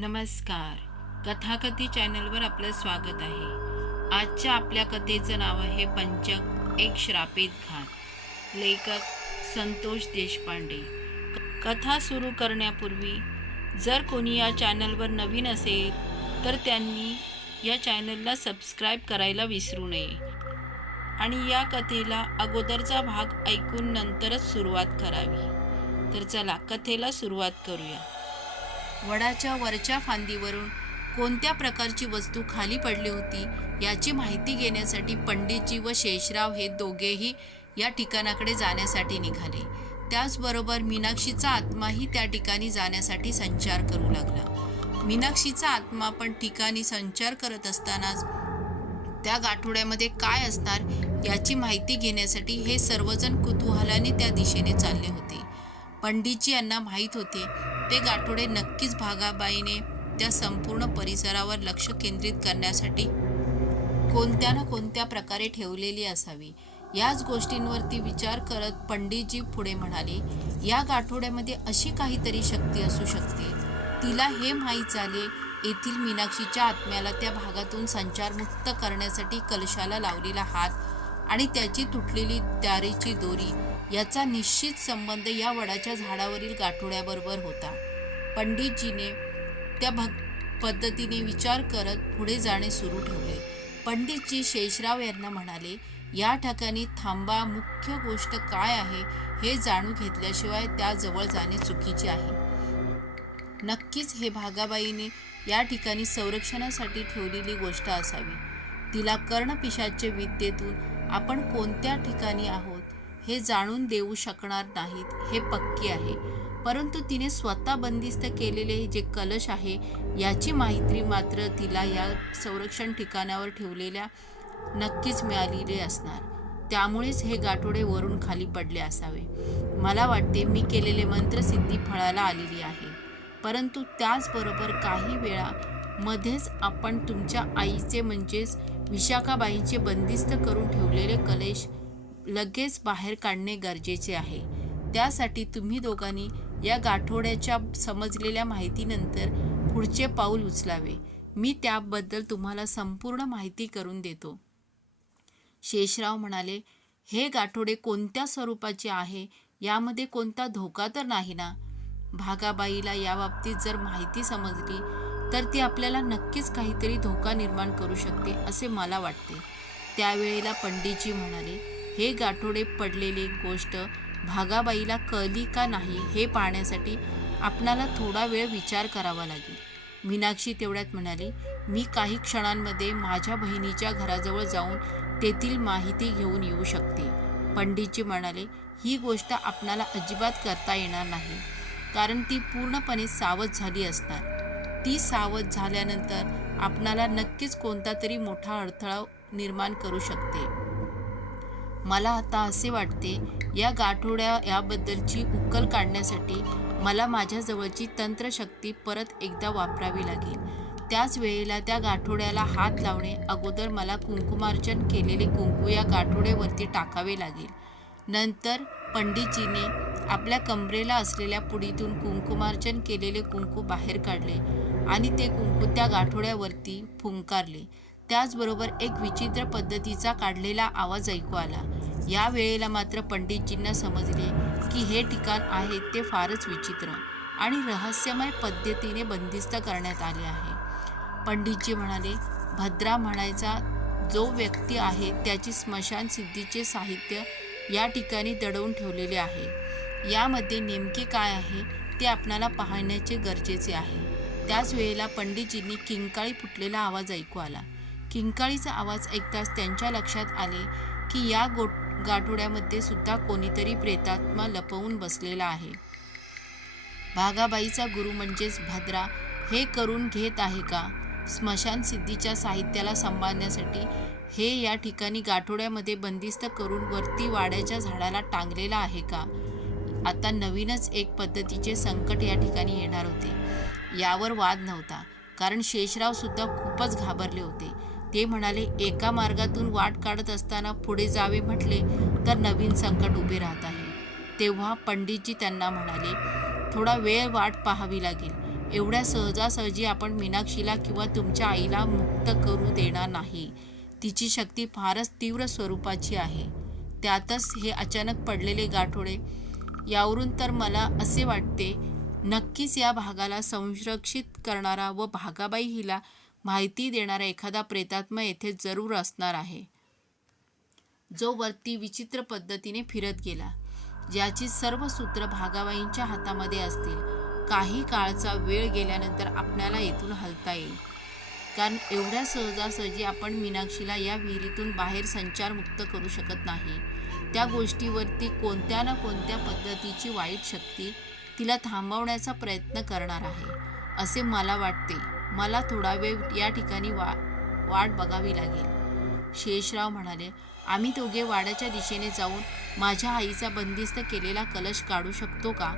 नमस्कार. कथाकथी चॅनलवर आपलं स्वागत आहे. आजच्या आपल्या कथेचं नाव आहे पंचक एक श्रापित घाट. लेखक संतोष देशपांडे. कथा सुरू करण्यापूर्वी जर कोणी या चॅनलवर नवीन असेल तर त्यांनी या चॅनलला सबस्क्राईब करायला विसरू नये आणि या कथेला अगोदरचा भाग ऐकून नंतरच सुरुवात करावी. तर चला कथेला सुरुवात करूया. वडाच्या वरच्या फांदीवरून कोणत्या प्रकारची वस्तू खाली पडली होती याची माहिती घेण्यासाठी पंडितजी व शेषराव हे दोघेही या ठिकाणाकडे जाण्यासाठी निघाले. त्याचबरोबर मीनाक्षीचा आत्माही त्या ठिकाणी जाण्यासाठी संचार करू लागला. मीनाक्षीचा आत्मा पण ठिकाणी संचार करत असतानाच त्या गाठोड्यामध्ये काय असणार याची माहिती घेण्यासाठी हे सर्वजण कुतूहलाने त्या दिशेने चालले होते. पंडितजी यांना माहीत होते ते गाठोडे नक्कीच भागाबाईने त्या संपूर्ण परिसरावर लक्ष केंद्रित करण्यासाठी कोणत्या ना कोणत्या प्रकारे ठेवलेली असावी. याच गोष्टींवरती विचार करत पंडितजी पुढे म्हणाले, या गाठोड्यामध्ये अशी काहीतरी शक्ती असू शकते. तिला हे माहीत झाले येथील मीनाक्षीच्या आत्म्याला त्या भागातून संचारमुक्त करण्यासाठी कलशाला लावलेला हात आणि त्याची तुटलेली तारेची दोरी याचा निश्चित संबंध या वडाच्या झाडावरील गाठोड्याबरोबर होता. पंडितजीने त्या पद्धतीने विचार करत पुढे जाणे सुरू ठेवले. पंडितजी शेषराव यांना म्हणाले, या ठिकाणी थांबा. मुख्य गोष्ट काय आहे हे जाणून घेतल्याशिवाय त्याजवळ जाणे चुकीचे आहे. नक्कीच हे भागाबाईने या ठिकाणी संरक्षणासाठी ठेवलेली गोष्ट असावी. तिला कर्णपिशाच्य विद्येतून आपण कोणत्या ठिकाणी आहोत हे जाणून देऊ शकणार नाहीत हे पक्के आहे. परंतु तिने स्वतः बंदिस्त केलेले जे कलश आहे याची माहिती मात्र तिला या संरक्षण ठिकाणावर ठेवलेल्या नक्कीच मिळालेली असणार. त्यामुळेच हे गाठोडे वरून खाली पडले असावे. मला वाटते मी केलेले मंत्रसिद्धी फळाला आलेली आहे. परंतु त्याचबरोबर काही वेळा मध्येच आपण तुमच्या आईचे म्हणजेच विशाखाबाईंचे बंदिस्त करून ठेवलेले कलश लगेच बाहेर काढणे गरजेचे आहे. त्यासाठी तुम्ही दोघांनी या गाठोड्याच्या समजलेल्या माहितीनंतर पुढचे पाऊल उचलावे. मी त्याबद्दल तुम्हाला संपूर्ण माहिती करून देतो. शेषराव म्हणाले, हे गाठोडे कोणत्या स्वरूपाचे आहे यामध्ये कोणता धोका तर नाही ना? भागाबाईला याबाबतीत जर माहिती समजली तर ती आपल्याला नक्कीच काहीतरी धोका निर्माण करू शकते असे मला वाटते. त्यावेळेला पंडितजी म्हणाले, हे गाठोडे पडलेली गोष्ट भागाबाईला कळली का नाही हे पाहण्यासाठी आपणाला थोडा वेळ विचार करावा लागेल. मीनाक्षी तेवढ्यात म्हणाली, मी काही क्षणांमध्ये माझ्या बहिणीच्या घराजवळ जाऊन तेथील माहिती घेऊन येऊ शकते. पंडितजी म्हणाले, ही गोष्ट आपणाला अजिबात करता येणार नाही कारण ती पूर्णपणे सावध झाली असणार. ती सावध झाल्यानंतर आपणाला नक्कीच कोणता तरी मोठा अडथळा निर्माण करू शकते. मला आता असे वाटते या गाठोड्या याबद्दलची उकल काढण्यासाठी मला माझ्याजवळची तंत्रशक्ती परत एकदा वापरावी लागेल. त्याच वेळेला त्या गाठोड्याला हात लावणे अगोदर मला कुंकुमार्चन केलेले कुंकू या गाठोड्यावरती टाकावे लागेल. नंतर पंडितजीने आपल्या कमरेला असलेल्या पुडीतून कुंकुमार्चन केलेले कुंकू बाहेर काढले आणि ते कुंकू त्या गाठोड्यावरती फुंकारले. त्याचबरोबर एक विचित्र पद्धतीचा काढलेला आवाज ऐकू आला. या वेळेला मात्र पंडितजींना समजले की हे ठिकाण आहे ते फारच विचित्र आणि रहस्यमय पद्धतीने बंदिस्त करण्यात आले आहे. पंडितजी म्हणाले, भद्रा म्हणायचा जो व्यक्ती आहे त्याची स्मशानसिद्धीचे साहित्य या ठिकाणी दडवून ठेवलेले आहे. यामध्ये नेमके काय आहे ते आपणाला पाहण्याचे गरजेचे आहे. त्याच वेळेला पंडितजींनी किंकाळी फुटलेला आवाज ऐकू आला. किंकाळीचा आवाज ऐकताच त्यांच्या लक्षात आले की या गाठोड्यामध्ये सुद्धा कोणीतरी प्रेतात्मा लपवून बसलेला आहे. भागाबाईचा गुरु म्हणजेच भद्रा हे करून घेत आहे का? स्मशानसिद्धीच्या साहित्याला सांभाळण्यासाठी हे या ठिकाणी गाठोड्यामध्ये बंदिस्त करून वरती वाड्याच्या झाडाला टांगलेला आहे का? आता नवीनच एक पद्धतीचे संकट या ठिकाणी येणार होते. यावर वाद नव्हता कारण शेषराव सुद्धा खूपच घाबरले होते. ते म्हणाले, एका मार्गातून वाट काढत असताना पुढे जावे म्हटले तर नवीन संकट उभे राहत आहे. तेव्हा पंडितजी त्यांना म्हणाले, थोडा वेळ वाट पाहावी लागेल. एवढ्या सहजासहजी आपण मीनाक्षीला किंवा तुमच्या आईला मुक्त करू देणार नाही. तिची शक्ती फारच तीव्र स्वरूपाची आहे. त्यातच हे अचानक पडलेले गाठोडे. यावरून तर मला असे वाटते, नक्कीच या भागाला संरक्षित करणारा व भागाबाई हिला माहिती देणारा एखादा प्रेतात्मा येथे जरूर असणार आहे, जो वरती विचित्र पद्धतीने फिरत गेला, ज्याची सर्व सूत्र भागाबाईंच्या हातामध्ये असतील. काही काळचा वेळ गेल्यानंतर आपल्याला येथून हलता येईल, कारण एवढ्या सहजासहजी आपण मीनाक्षीला या विहिरीतून बाहेर संचारमुक्त करू शकत नाही. त्या गोष्टीवरती कोणत्या ना कोणत्या पद्धतीची वाईट शक्ती तिला थांबवण्याचा प्रयत्न करणार आहे, असे मला वाटते. मला थोडा वेळ या ठिकाणी वाट बघावी लागेल. शेषराव म्हणाले, आम्ही दोघे वाड्याच्या दिशेने जाऊन माझ्या आईचा बंदिस्त केलेला कलश काढू शकतो का?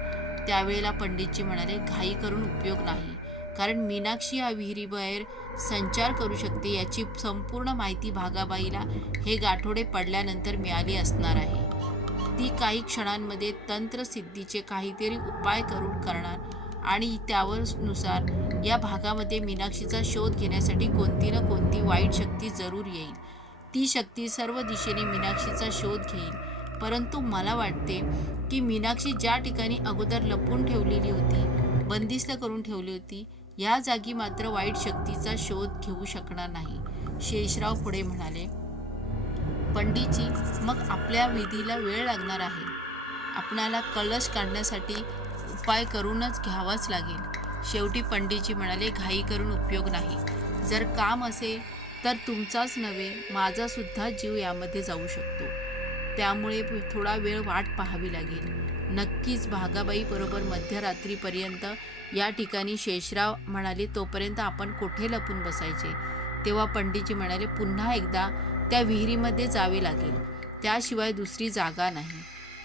त्यावेळेला पंडितजी म्हणाले, घाई करून उपयोग नाही, कारण मीनाक्षी या विहिरीबाहेर संचार करू शकते याची संपूर्ण माहिती भागाबाईला हे गाठोडे पडल्यानंतर मिळाली असणार आहे. ती काही क्षणांमध्ये तंत्रसिद्धीचे काहीतरी उपाय करून करणार आणि त्यानुसार या भागामध्ये मीनाक्षीचा शोध घेण्यासाठी कोणती ना कोणती वाईट शक्ती जरूर येईल. ती शक्ती सर्व दिशेने मीनाक्षीचा शोध घेईल. परंतु मला वाटते की मीनाक्षी ज्या ठिकाणी अगोदर लपवून ठेवलेली होती, बंदिस्त करून ठेवली होती, या जागी मात्र वाईट शक्तीचा शोध घेऊ शकणार नाही. शेषराव पुढे म्हणाले, पंडितजी, मग आपल्या विधीला वेळ लागणार आहे. आपणाला कलश काढण्यासाठी उपाय करूनच घ्यावाच लागेल. शेवटी पंडितजी म्हणाले, घाई करून उपयोग नाही. जर काम असेल तर तुमचाच नव्हे, माझा सुद्धा जीव यामध्ये जाऊ शकतो. त्यामुळे थोडा वेळ वाट पाहावी लागेल. नक्कीच भागाबाई बरोबर मध्यरात्रीपर्यंत या ठिकाणी. शेषराव म्हणाले, तोपर्यंत आपण कोठे लपून बसायचे? तेव्हा पंडितजी म्हणाले, पुन्हा एकदा त्या विहिरीमध्ये जावे लागेल, त्याशिवाय दुसरी जागा नाही.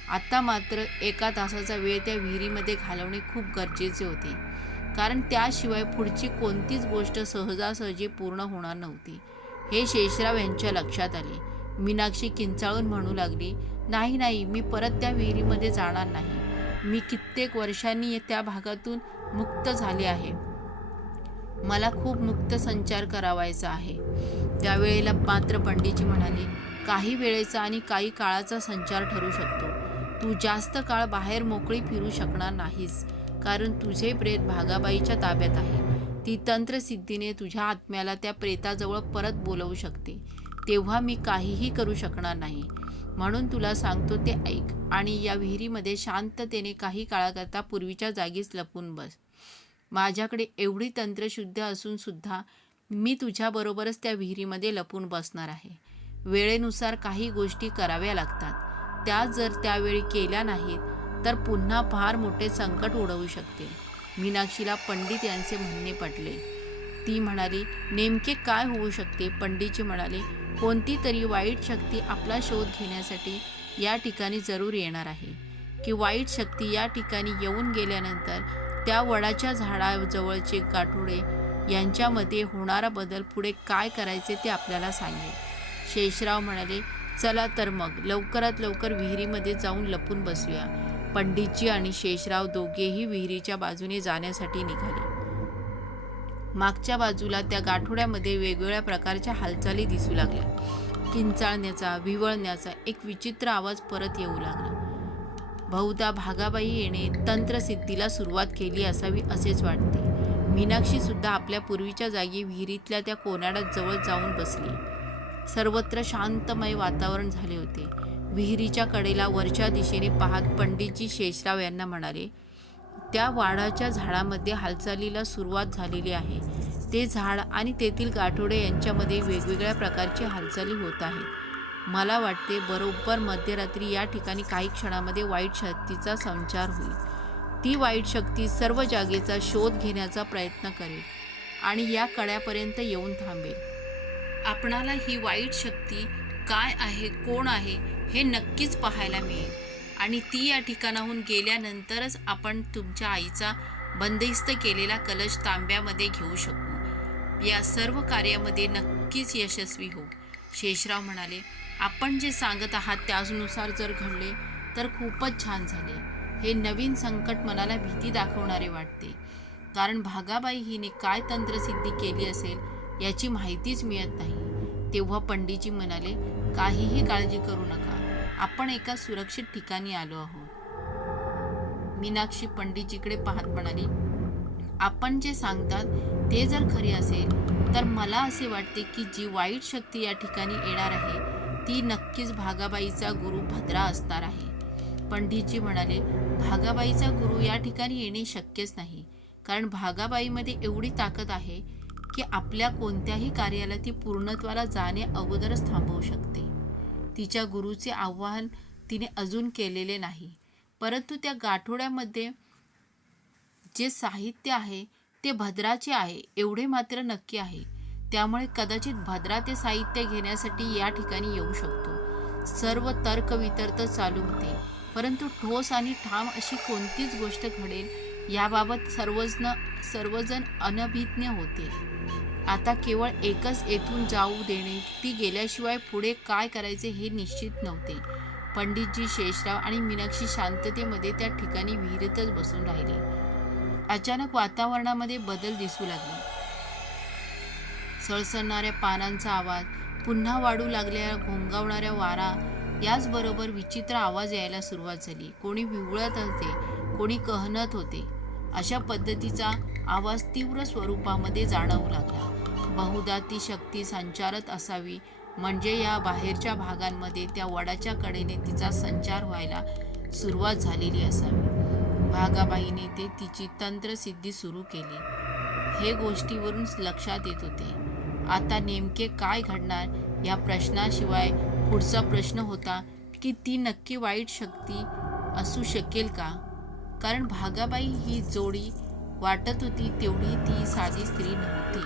आता मात्र 1 तासाचा वेळ त्या विहिरीमध्ये घालवणे खूप गरजेचे होते, कारण त्याशिवाय पुढची कोणतीच गोष्ट सहजासहजी पूर्ण होणार नव्हती. हे शेषराव यांच्या लक्षात आले. मीनाक्षी किंचाळून म्हणू लागली, नाही नाही, मी परत त्या विहिरीमध्ये जाणार नाही. मी कित्येक वर्षांनी त्या भागातून मुक्त झाले आहे. मला खूप मुक्त संचार करावायचा आहे. त्यावेळेला मात्र पंडितजी म्हणाले, काही वेळेचा आणि काही काळाचा संचार ठरू शकतो. तू जास्त काळ बाहेर मोकळी फिरू शकणार नाहीस, कारण तुझे प्रेत भागाबाईच्या ताब्यात आहे. ती तंत्रसिद्धीने तुझ्या आत्म्याला त्या प्रेताजवळ परत बोलवू शकते. तेव्हा मी काहीही करू शकणार नाही. म्हणून तुला सांगतो ते ऐक आणि या विहिरीमध्ये शांततेने काही काळाकरता पूर्वीच्या जागीच लपून बस. माझ्याकडे एवढी तंत्रशुद्ध असून सुद्धा मी तुझ्याबरोबरच त्या विहिरीमध्ये लपून बसणार आहे. वेळेनुसार काही गोष्टी कराव्या लागतात. त्या जर त्यावेळी केल्या नाहीत तर पुन्हा फार मोठे संकट ओढवू शकते. मीनाक्षीला पंडित यांचे म्हणणे पटले. ती म्हणाली, नेमके काय होऊ शकते? पंडितजी म्हणाले, कोणती तरी वाईट शक्ती आपला शोध घेण्यासाठी या ठिकाणी जरूर येणार आहे, की वाईट शक्ती या ठिकाणी येऊन गेल्यानंतर त्या वडाच्या झाडाजवळचे गाठोडे यांच्यामध्ये होणारा बदल पुढे काय करायचे ते आपल्याला सांगेल. शेषराव म्हणाले, चला तर मग लवकरात लवकर विहिरीमध्ये जाऊन लपून बसूया. पंडितजी आणि शेषराव दोघेही विहिरीच्या बाजूने जाण्यासाठी निघाले. मागच्या बाजूला त्या गाठोड्यामध्ये वेगवेगळ्या प्रकारच्या हालचाली दिसू लागल्या. किंचाळण्याचा, विवळण्याचा एक विचित्र आवाज परत येऊ लागला. बहुधा भागाबाई येणे तंत्रसिद्धीला सुरुवात केली असावी असेच वाटते. मीनाक्षी सुद्धा आपल्या पूर्वीच्या जागी विहिरीतल्या त्या कोनाड्यात जवळ जाऊन बसली. सर्वत्र शांतमय वातावरण झाले होते. विहिरीच्या कडेला वरच्या दिशेने पाहत पंडितजी शेषराव यांना म्हणाले, त्या वाडाच्या झाडामध्ये हालचालीला सुरुवात झालेली आहे. ते झाड आणि तेथील गाठोडे यांच्यामध्ये वेगवेगळ्या प्रकारची हालचाली होत आहेत. मला वाटते बरोबर मध्यरात्री या ठिकाणी काही क्षणामध्ये वाईट शक्तीचा संचार होईल. ती वाईट शक्ती सर्व जागेचा शोध घेण्याचा प्रयत्न करेल आणि या कड्यापर्यंत येऊन थांबेल. आपणाला ही वाईट शक्ती काय आहे, कोण आहे हे नक्कीच पाहायला मिळेल आणि ती या ठिकाणाहून गेल्यानंतरच आपण तुमच्या आईचा बंदिस्त केलेला कलश तांब्यामध्ये घेऊ शकू. या सर्व कार्यामध्ये नक्कीच यशस्वी होऊ. शेषराव म्हणाले, आपण जे सांगत आहात त्यानुसार जर घडले तर खूपच छान झाले. हे नवीन संकट मनाला भीती दाखवणारे वाटते, कारण भागाबाई हिने काय तंत्रसिद्धी केली असेल याची माहितीच मिळत नाही. तेव्हा पंडितजी म्हणाले, काहीही काळजी करू नका, आपण एका सुरक्षित ठिकाणी आलो आहोत. मीनाक्षी पंडितजीकडे पाहत म्हणाली, आपण जे सांगतात ते जर खरे असेल तर मला असे वाटते की जी वाईट शक्ती या ठिकाणी येणार आहे ती नक्कीच भागाबाईचा गुरु भद्रा असणार आहे. पंडितजी म्हणाले, भागाबाईचा गुरु या ठिकाणी येणे शक्यच नाही, कारण भागाबाईमध्ये एवढी ताकद आहे की आपल्या कोणत्याही कार्याला ती पूर्णत्वाला जाणे अगोदरच थांबवू शकते. तिच्या गुरुचे आवाहन तिने अजून केलेले नाही, परंतु त्या गाठोड्यामध्ये जे साहित्य आहे ते भद्राचे आहे एवढे मात्र नक्की आहे. त्यामुळे कदाचित भद्रा ते साहित्य घेण्यासाठी या ठिकाणी येऊ शकतो. सर्व तर्कवितर्क चालू होते, परंतु ठोस आणि ठाम अशी कोणतीच गोष्ट घडेल याबाबत सर्वजण अनभिज्ञ होते. आता केवळ एकच येथून जाऊ देणे, ती गेल्याशिवाय पुढे काय करायचे हे निश्चित नव्हते. पंडितजी, शेषराव आणि मीनाक्षी शांततेमध्ये त्या ठिकाणी विहिरीतच बसून राहिले. अचानक वातावरणामध्ये बदल दिसू लागला. सळसळणाऱ्या पानांचा आवाज, पुन्हा वाढू लागलेला घोंगावणाऱ्या वारा, याचबरोबर विचित्र आवाज यायला सुरुवात झाली. कोणी विव्हळत होते, कोणी कहनत होते. अशा पद्धतीचा आवाज तीव्र स्वरूपामध्ये जाणवू लागला. बहुधा ती शक्ती संचारत असावी, म्हणजे या बाहेरच्या भागांमध्ये त्या वडाच्या कडेने तिचा संचार व्हायला सुरुवात झालेली असावी. भागाबाईने ते तिची तंत्रसिद्धी सुरू केली हे गोष्टीवरून लक्षात येत होते. आता नेमके काय घडणार या प्रश्नाशिवाय पुढचा प्रश्न होता की ती नक्की वाईट शक्ती असू शकेल का? कारण भागाबाई ही जोडी वाटत होती तेवढी ती साधी स्त्री नव्हती.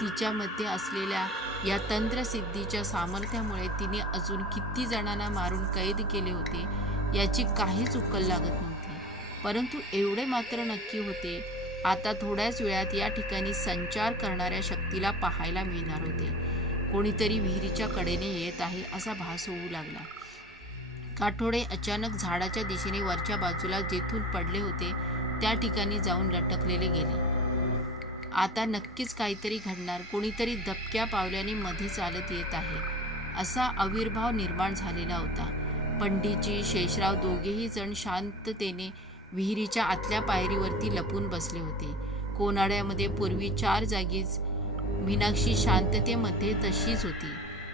तिच्यामध्ये असलेल्या या तंत्रसिद्धीच्या सामर्थ्यामुळे तिने अजून किती जणांना मारून कैद केले होते याची काहीच उकल लागत नव्हती. परंतु एवढे मात्र नक्की होते, आता थोड्याच वेळात या ठिकाणी संचार करणाऱ्या शक्तीला पाहायला मिळणार होते. कोणीतरी विहिरीच्या कडेने येत आहे असा भास होऊ लागला. काठोडे अचानक झाडाच्या दिशेने वरच्या बाजूला जेथून पडले होते त्या ठिकाणी जाऊन लटकलेले गेले. आता नक्कीच काहीतरी घडणार, कोणीतरी दबक्या पावल्याने मध्ये चालत येत आहे असा आविर्भाव निर्माण झालेला होता. पंडितजी, शेषराव दोघेही जण शांततेने विहिरीच्या आतल्या पायरीवरती लपून बसले होते. कोनाड्यामध्ये पूर्वी 4 जागीच मीनाक्षी शांततेमध्ये तशीच होती.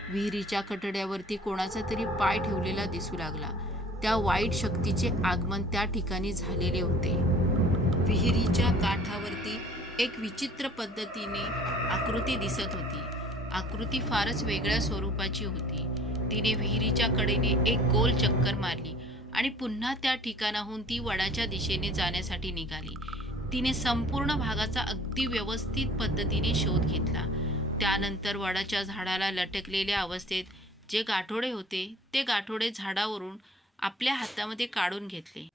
विहिरीच्या कठड्यावरती कोणाचा तरी पाय ठेवलेला दिसू लागला. त्या वाईट शक्तीचे आगमन त्या ठिकाणी झालेले होते. विहिरीच्या काठावरती एक विचित्र पद्धतीने आकृती दिसत होती. आकृती फारच वेगळ्या स्वरूपाची होती. तिने विहिरीच्या कडेने एक गोल चक्कर मारली आणि पुन्हा त्या ठिकाणाहून ती वडाच्या दिशेने जाण्यासाठी निघाली. तिने संपूर्ण भागाचा अगदी व्यवस्थित पद्धतीने शोध घेतला. त्यानंतर वडाच्या झाडाला लटकलेल्या अवस्थेत जे गाठोडे होते ते गाठोडे झाडावरून आपल्या हातामध्ये काढून घेतले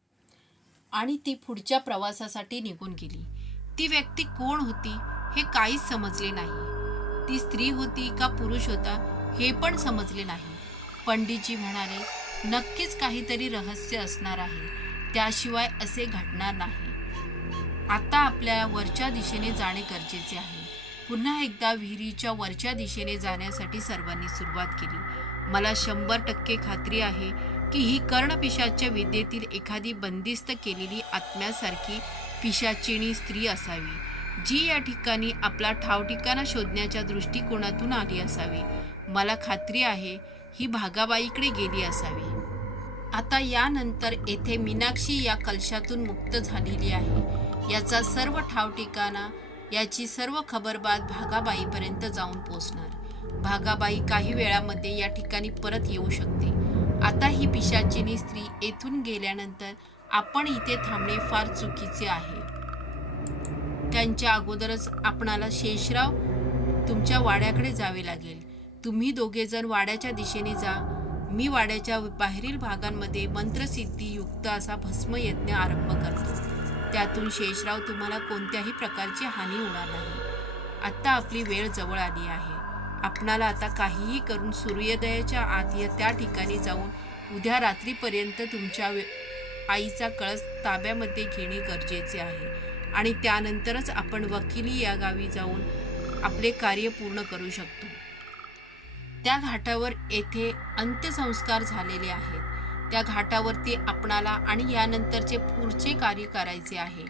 आणि ती पुढच्या प्रवासासाठी निघून गेली. ती व्यक्ती कोण होती हे काहीच समजले नाही. ती स्त्री होती का पुरुष होता हे पण समजले नाही. पंडितजी म्हणाले, नक्कीच काहीतरी रहस्य असणार आहे, त्याशिवाय असे घडणार नाही. आता आपल्या वरच्या दिशेने जाणे गरजेचे आहे. पुन्हा एकदा विहिरीच्या वरच्या दिशेने जाण्यासाठी सर्वांनी सुरुवात केली. मला 100% खात्री आहे की ही कर्णपिशाच्या विद्येतील एखादी बंदिस्त केलेली आत्म्यासारखी पिशाचिणी स्त्री असावी, जी या ठिकाणी आपला ठावठिकाणा शोधण्याच्या दृष्टिकोनातून आली असावी. मला खात्री आहे ही भागाबाईकडे गेली असावी. आता यानंतर येथे मीनाक्षी या कलशातून मुक्त झालेली आहे याचा सर्व ठावठिकाणा, याची सर्व खबरबात भागाबाईपर्यंत जाऊन पोचणार. भागाबाई काही वेळामध्ये या ठिकाणी परत येऊ शकते. आता ही पिशाचिनी स्त्री येथून गेल्यानंतर आपण इथे थांबणे फार चुकीचे आहे. त्यांच्या अगोदरच आपणाला शेषराव तुमच्या वाड्याकडे जावे लागेल. तुम्ही दोघेजण वाड्याच्या दिशेने जा. मी वाड्याच्या बाहेरील भागांमध्ये मंत्रसिद्धीयुक्त असा भस्मयज्ञ आरंभ करतो. त्यातून शेषराव तुम्हाला कोणत्याही प्रकारची हानी होणार नाही. आत्ता आपली वेळ जवळ आली आहे. आपणाला आता काहीही करून सूर्योदयाच्या आत त्या ठिकाणी जाऊन उद्या रात्रीपर्यंत तुमच्या आईचा कळस ताब्यामध्ये घेणे गरजेचे आहे. आणि त्यानंतरच आपण वकिली या गावी जाऊन आपले कार्य पूर्ण करू शकतो. त्या घाटावर येथे अंत्यसंस्कार झालेले आहेत. त्या घाटावरती आपणाला आणि यानंतरचे पुढचे कार्य करायचे आहे.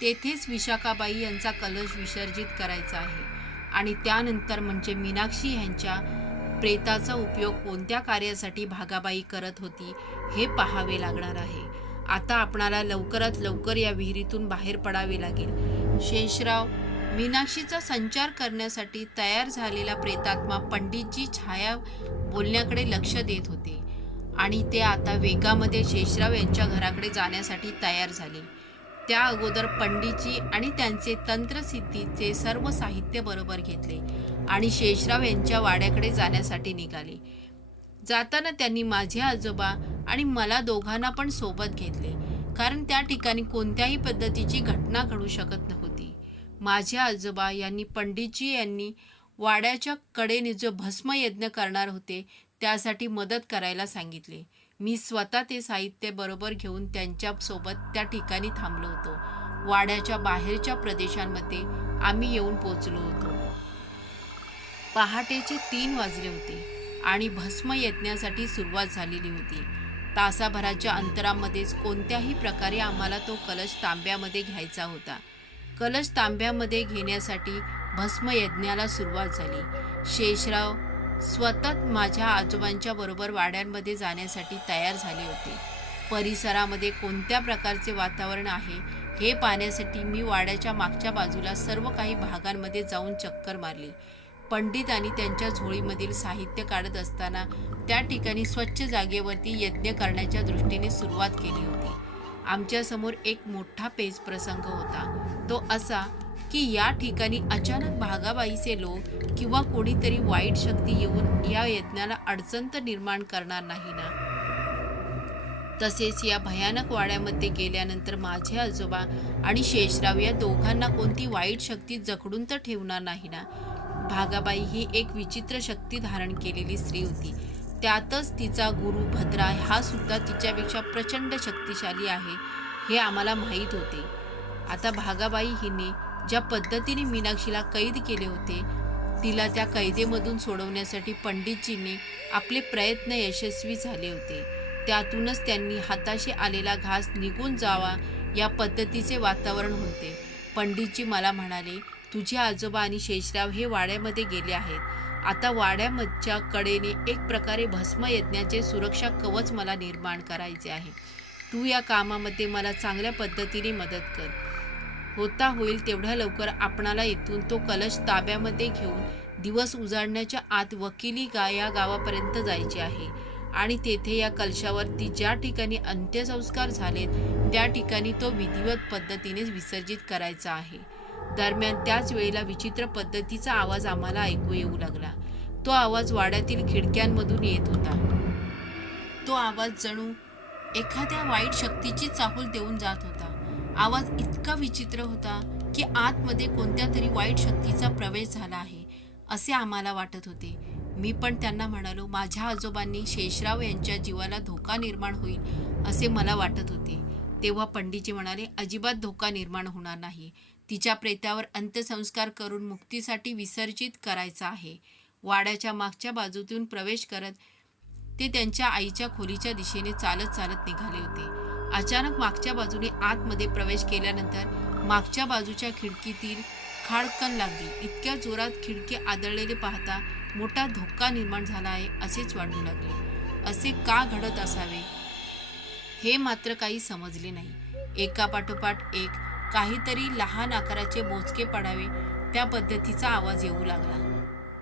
तेथेच विशाखाबाई यांचा कलश विसर्जित करायचा आहे आणि त्यानंतर म्हणजे मीनाक्षी यांच्या प्रेताचा उपयोग कोणत्या कार्यासाठी भागाबाई करत होती हे पाहावे लागणार आहे. आता आपणाला लवकरात लवकर या विहिरीतून बाहेर पडावे लागेल. शेषराव मीनाक्षीचा संचार करण्यासाठी तयार झालेला प्रेतात्मा पंडितजी छाया बोलण्याकडे लक्ष देत होते आणि ते आता वेगामध्ये शेषराव यांच्या घराकडे जाण्यासाठी तयार झाले. त्या अगोदर पंडितजी आणि त्यांचे तंत्रसिद्धीचे सर्व साहित्य बरोबर घेतले आणि शेषराव यांच्या वाड्याकडे जाण्यासाठी निघाले. जाताना त्यांनी माझे आजोबा आणि मला दोघांना पण सोबत घेतले, कारण त्या ठिकाणी कोणत्याही पद्धतीची घटना घडू शकत नव्हती. माझे आजोबा यांनी पंडितजी यांनी वाड्याच्या कडेने जो भस्मयज्ञ करणार होते त्यासाठी मदत करायला सांगितले. मी स्वतः ते साहित्य बरोबर घेऊन त्यांच्यासोबत त्या ठिकाणी थांबलो होतो. वाड्याच्या बाहेरच्या प्रदेशांमध्ये आम्ही येऊन पोचलो होतो. पहाटेचे 3 वाजले होते आणि भस्मयज्ञासाठी सुरुवात झालेली होती. तासाभराच्या अंतरामध्येच कोणत्याही प्रकारे आम्हाला तो कलश तांब्यामध्ये घ्यायचा होता. कलश तांब्यामध्ये घेण्यासाठी भस्मयज्ञाला सुरुवात झाली. शेषराव स्वतः माझ्या आजोबांच्या बरोबर वाड्यांमध्ये जाण्यासाठी तयार झाले होते. परिसरामध्ये कोणत्या प्रकारचे वातावरण आहे हे पाहण्यासाठी मी वाड्याच्या मागच्या बाजूला सर्व काही भागांमध्ये जाऊन चक्कर मारली. पंडित आणि त्यांच्या झोळीमधील साहित्य काढत असताना त्या ठिकाणी स्वच्छ जागेवरती यज्ञ करण्याच्या दृष्टीने सुरुवात केली होती. आमच्यासमोर एक मोठा पेच प्रसंग होता. तो असा की या ठिकाणी अचानक भागाबाईचे लोक किंवा कोणीतरी वाईट शक्ती येऊन या यज्ञाला अडचण तर निर्माण करणार नाही ना. तसेच या भयानक वाड्यामध्ये गेल्यानंतर माझे आजोबा आणि शेषराव या दोघांना कोणती वाईट शक्ती जखडून तर ठेवणार नाही ना. भागाबाई ही एक विचित्र शक्ती धारण केलेली स्त्री होती. त्यातच तिचा गुरु भद्रा हा सुद्धा तिच्यापेक्षा प्रचंड शक्तिशाली आहे हे आम्हाला माहीत होते. आता भागाबाई हिने ज्या पद्धतीने मीनाक्षीला कैद केले होते, तिला त्या कैदेमधून सोडवण्यासाठी पंडितजींनी आपले प्रयत्न यशस्वी झाले होते. त्यातूनच त्यांनी हाताशी आलेला घास निघून जावा या पद्धतीचे वातावरण होते. पंडितजी मला म्हणाले, तुझे आजोबा आणि शेषराव हे वाड्यामध्ये गेले आहेत. आता वाड्यामधच्या कडेने एक प्रकारे भस्मयज्ञाचे सुरक्षा कवच मला निर्माण करायचे आहे. तू या कामामध्ये मला चांगल्या पद्धतीने मदत कर. होता होईल तेवढ्या लवकर आपणाला इथून तो कलश ताब्यामध्ये घेऊन दिवस उजाडण्याच्या आत वकिली या गावापर्यंत जायचे आहे आणि तेथे या कलशावरती ज्या ठिकाणी अंत्यसंस्कार झालेत त्या ठिकाणी तो विधिवत पद्धतीने विसर्जित करायचा आहे. दरम्यान त्याच वेळेला विचित्र पद्धतीचा आवाज आम्हाला ऐकू येऊ लागला. तो आवाज वाड्यातील खिडक्यांमधून येत होता. तो आवाज जणू एखाद्या वाईट शक्तीची चाहूल देऊन जात होता. आवाज इतका विचित्र होता की आतमध्ये कोणत्या तरी वाईट शक्तीचा प्रवेश झाला आहे असे आम्हाला वाटत होते. मी पण त्यांना म्हणालो, माझ्या आजोबांनी शेषराव यांच्या जीवाला धोका निर्माण होईल असे मला वाटत होते. तेव्हा पंडितजी म्हणाले, अजिबात धोका निर्माण होणार नाही. तिच्या प्रेतावर अंत्यसंस्कार करून मुक्तीसाठी विसर्जित करायचा आहे. वाड्याच्या मागच्या बाजूतून प्रवेश करत ते त्यांच्या आईच्या खोलीच्या दिशेने चालत चालत निघाले होते. अचानक मागच्या बाजूने आतमध्ये प्रवेश केल्यानंतर मागच्या बाजूच्या खिडकीतील खाडकन लागली. इतक्या जोरात खिडकी आदळलेले पाहता मोठा धोका निर्माण झाला आहे असेच वाटू लागले. असे का घडत असावे हे मात्र काही समजले नाही. एकापाठोपाठ एक काहीतरी लहान आकाराचे बोचके पडावे त्या पद्धतीचा आवाज येऊ लागला.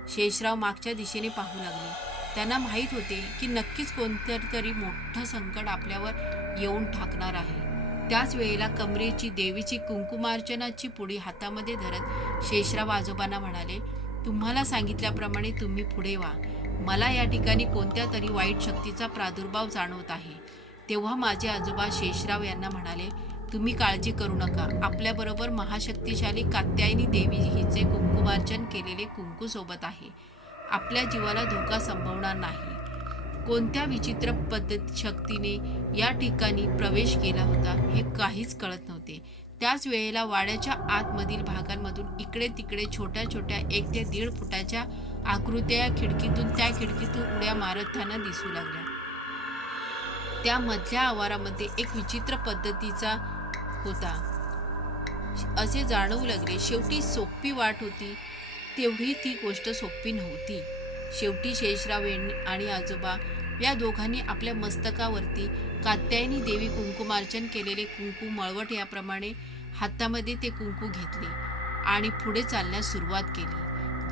शेषराव मागच्या दिशेने पाहू लागले. त्यांना माहीत होते की नक्कीच कोणतं तरी मोठं संकट आपल्यावर येऊन ठाकणार आहे. त्याच वेळेला कमरेची देवीची कुंकुमार्चनाची पुडी हातामध्ये धरत शेषराव आजोबांना म्हणाले, तुम्हाला सांगितल्याप्रमाणे तुम्ही पुढे व्हा. मला या ठिकाणी कोणत्या तरी वाईट शक्तीचा प्रादुर्भाव जाणवत आहे. तेव्हा माझे आजोबा शेषराव यांना म्हणाले, तुम्ही काळजी करू नका. आपल्याबरोबर महाशक्तिशाली कात्यायनी देवी हिचे कुंकुमार्चन केलेले कुंकू सोबत आहे. आपल्या जीवाला धोका संभवणार नाही. कोणत्या विचित्र शक्तीने या ठिकाणी प्रवेश केला होता हे काहीच कळत नव्हते. त्याच वेळेला वाड्याच्या आतमधील भागांमधून इकडे तिकडे छोट्या छोट्या 1 ते 1.5 फुटाच्या आकृत्या त्या खिडकीतून उड्या मारताना दिसू लागल्या. त्या मधल्या आवारामध्ये एक विचित्र पद्धतीचा होता असे जाणवू लागले. शेवटी सोपी वाट होती तेवढी ती गोष्ट सोपी नव्हती. शेवटी शेषराव आणि आजोबा या दोघांनी आपल्या मस्तकावरती कात्यायनी देवी कुंकुमार्चन केलेले कुंकू मळवट याप्रमाणे हातामध्ये ते कुंकू घेतले आणि पुढे चालण्यास सुरुवात केली.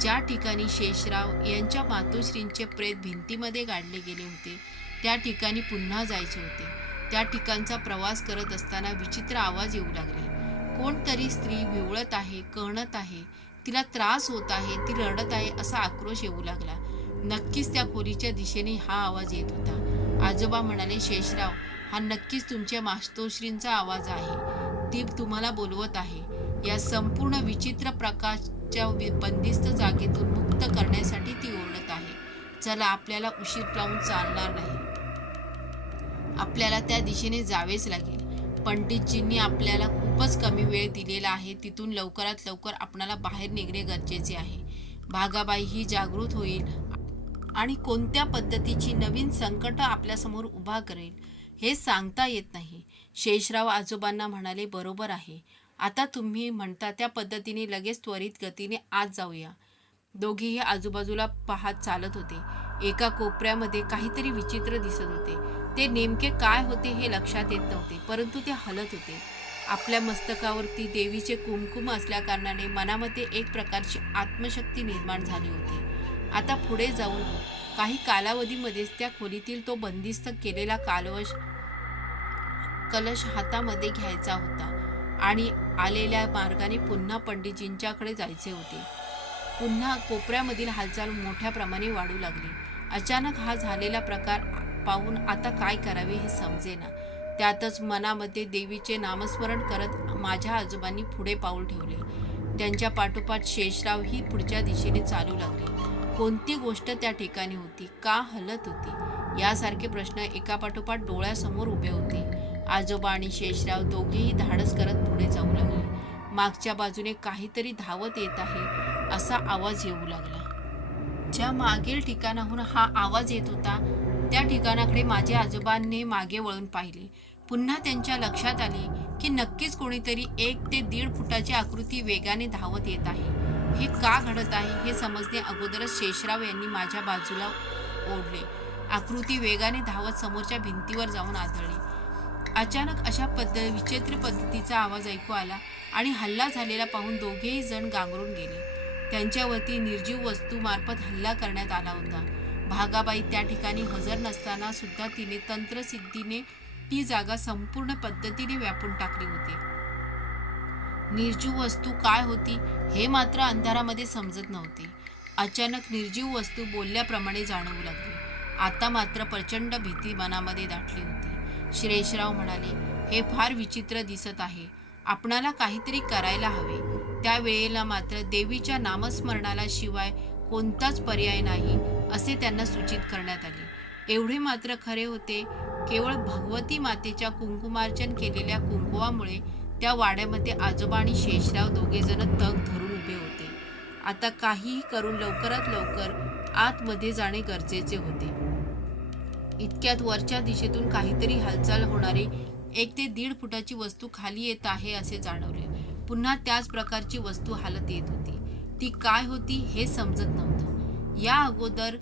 ज्या ठिकाणी शेषराव यांच्या मातोश्रींचे प्रेत भिंतीमध्ये गाडले गेले होते त्या ठिकाणी पुन्हा जायचे होते. त्या ठिकाणचा प्रवास करत असताना विचित्र आवाज येऊ लागले. कोणतरी स्त्री विवळत आहे, कणत आहे, तिला त्रास होत आहे, ती रडत आहे असा आक्रोश येऊ लागला. नक्कीच त्या खोलीच्या दिशेने हा आवाज येत होता. आजोबा म्हणाले, शेषराव, हा नक्कीच तुमच्या मातोश्रींचा आवाज आहे. ती तुम्हाला बोलवत आहे. या संपूर्ण विचित्र प्रकारच्या बंदिस्त जागेतून मुक्त करण्यासाठी ती ओरडत आहे. चला, आपल्याला उशीर लावून चालणार नाही. आपल्याला त्या दिशेने जावेच लागेल. पंडितजींनी आपल्याला खूपच कमी वेळ दिलेला आहे. तिथून लवकरात लवकर आपणाला बाहेर निघणे गरजेचे आहे. भागाबाई ही जागृत होईल आणि कोणत्या पद्धतीची नवीन संकट आपल्यासमोर उभा करेल हे सांगता येत नाही. शेषराव आजोबांना म्हणाले, बरोबर आहे. आता तुम्ही म्हणता त्या पद्धतीने लगेच त्वरित गतीने आत जाऊया. दोघेही आजूबाजूला पाहत चालत होते. एका कोपऱ्यामध्ये काहीतरी विचित्र दिसत होते. ते नेमके काय होते हे लक्षात येत नव्हते, परंतु ते हलत होते. आपल्या मस्तकावरती देवीचे कुंकुम असल्याकारणाने मनामध्ये एक प्रकारची आत्मशक्ती निर्माण झाली होती. आता पुढे जाऊन काही कालावधीमध्येच त्या खोलीतील तो बंदिस्त केलेला कलश हातामध्ये घ्यायचा होता आणि आलेल्या मार्गाने पुन्हा पंडितजींच्याकडे जायचे होते. पुन्हा कोपऱ्यामधील हालचाल मोठ्या प्रमाणे वाढू लागली. अचानक हा झालेला प्रकार पाहून आता काय करावे हे समजेना. त्यातच मनामध्ये देवीचे नामस्मरण करत माझ्या आजोबांनी पुढे पाऊल ठेवले. त्यांच्या पाठोपाठ शेषरावही पुढच्या दिशेने चालू लागले. कोणती गोष्ट त्या ठिकाणी होती, का हलत होती, यासारखे प्रश्न एकापाठोपाठ डोळ्यासमोर उभे होते. आजोबा आणि शेषराव दोघेही धाडस करत पुढे जाऊ लागले. मागच्या बाजूने काहीतरी धावत येत आहे असा आवाज येऊ लागला. ज्या मागील ठिकाणाहून हा आवाज येत होता त्या ठिकाणाकडे माझे आजोबांनी मागे वळून पाहिले. पुन्हा त्यांच्या लक्षात आले की नक्कीच कोणीतरी 1 ते 1.5 फुटाची आकृती वेगाने धावत येत आहे. हे का घडत आहे हे समजणे अगोदरच शेषराव यांनी माझ्या बाजूला ओढले. आकृती वेगाने धावत समोरच्या भिंतीवर जाऊन आदळली. अचानक अशा विचित्र पद्धतीचा आवाज ऐकू आला आणि हल्ला झालेला पाहून दोघेही जण गांगरून गेले. त्यांच्यावरती निर्जीव वस्तू मार्फत हल्ला करण्यात आला होता. भागाबाई त्या ठिकाणी हजर नसताना सुद्धा तिने तंत्रसिद्धीने ती जागा संपूर्ण पद्धतीने व्यापून टाकली होती. निर्जीव वस्तू काय होती हे मात्र अंधारामध्ये समजत नव्हते. अचानक निर्जीव वस्तू बोलल्याप्रमाणे जाणवू लागली. आता मात्र प्रचंड भीती मनामध्ये दाटली होती. शेषराव म्हणाले, हे फार विचित्र दिसत आहे. आपणाला काहीतरी करायला हवे. त्यावेळेला मात्र देवीच्या नामस्मरणाला शिवाय कोणताच पर्याय नाही असे त्यांना सूचित करण्यात आले. एवढे मात्र खरे होते, केवळ भगवती मातेच्या कुंकुमार्चन केलेल्या कुंकुवामुळे त्या वाड्यामध्ये आजोबा आणि शेषराव दोघेजण तग धरून उभे होते. आता काहीही करून लवकरात लवकर आतमध्ये जाणे गरजेचे होते. इतक्यात वरच्या दिशेतून काहीतरी हालचाल होणारी 1 ते 1.5 फुटाची वस्तू खाली येत आहे असे जाणवले. पुन्हा त्याच प्रकारची वस्तू हालत येत होती. ती काय होती हे समजत नव्हतं. या अगोदर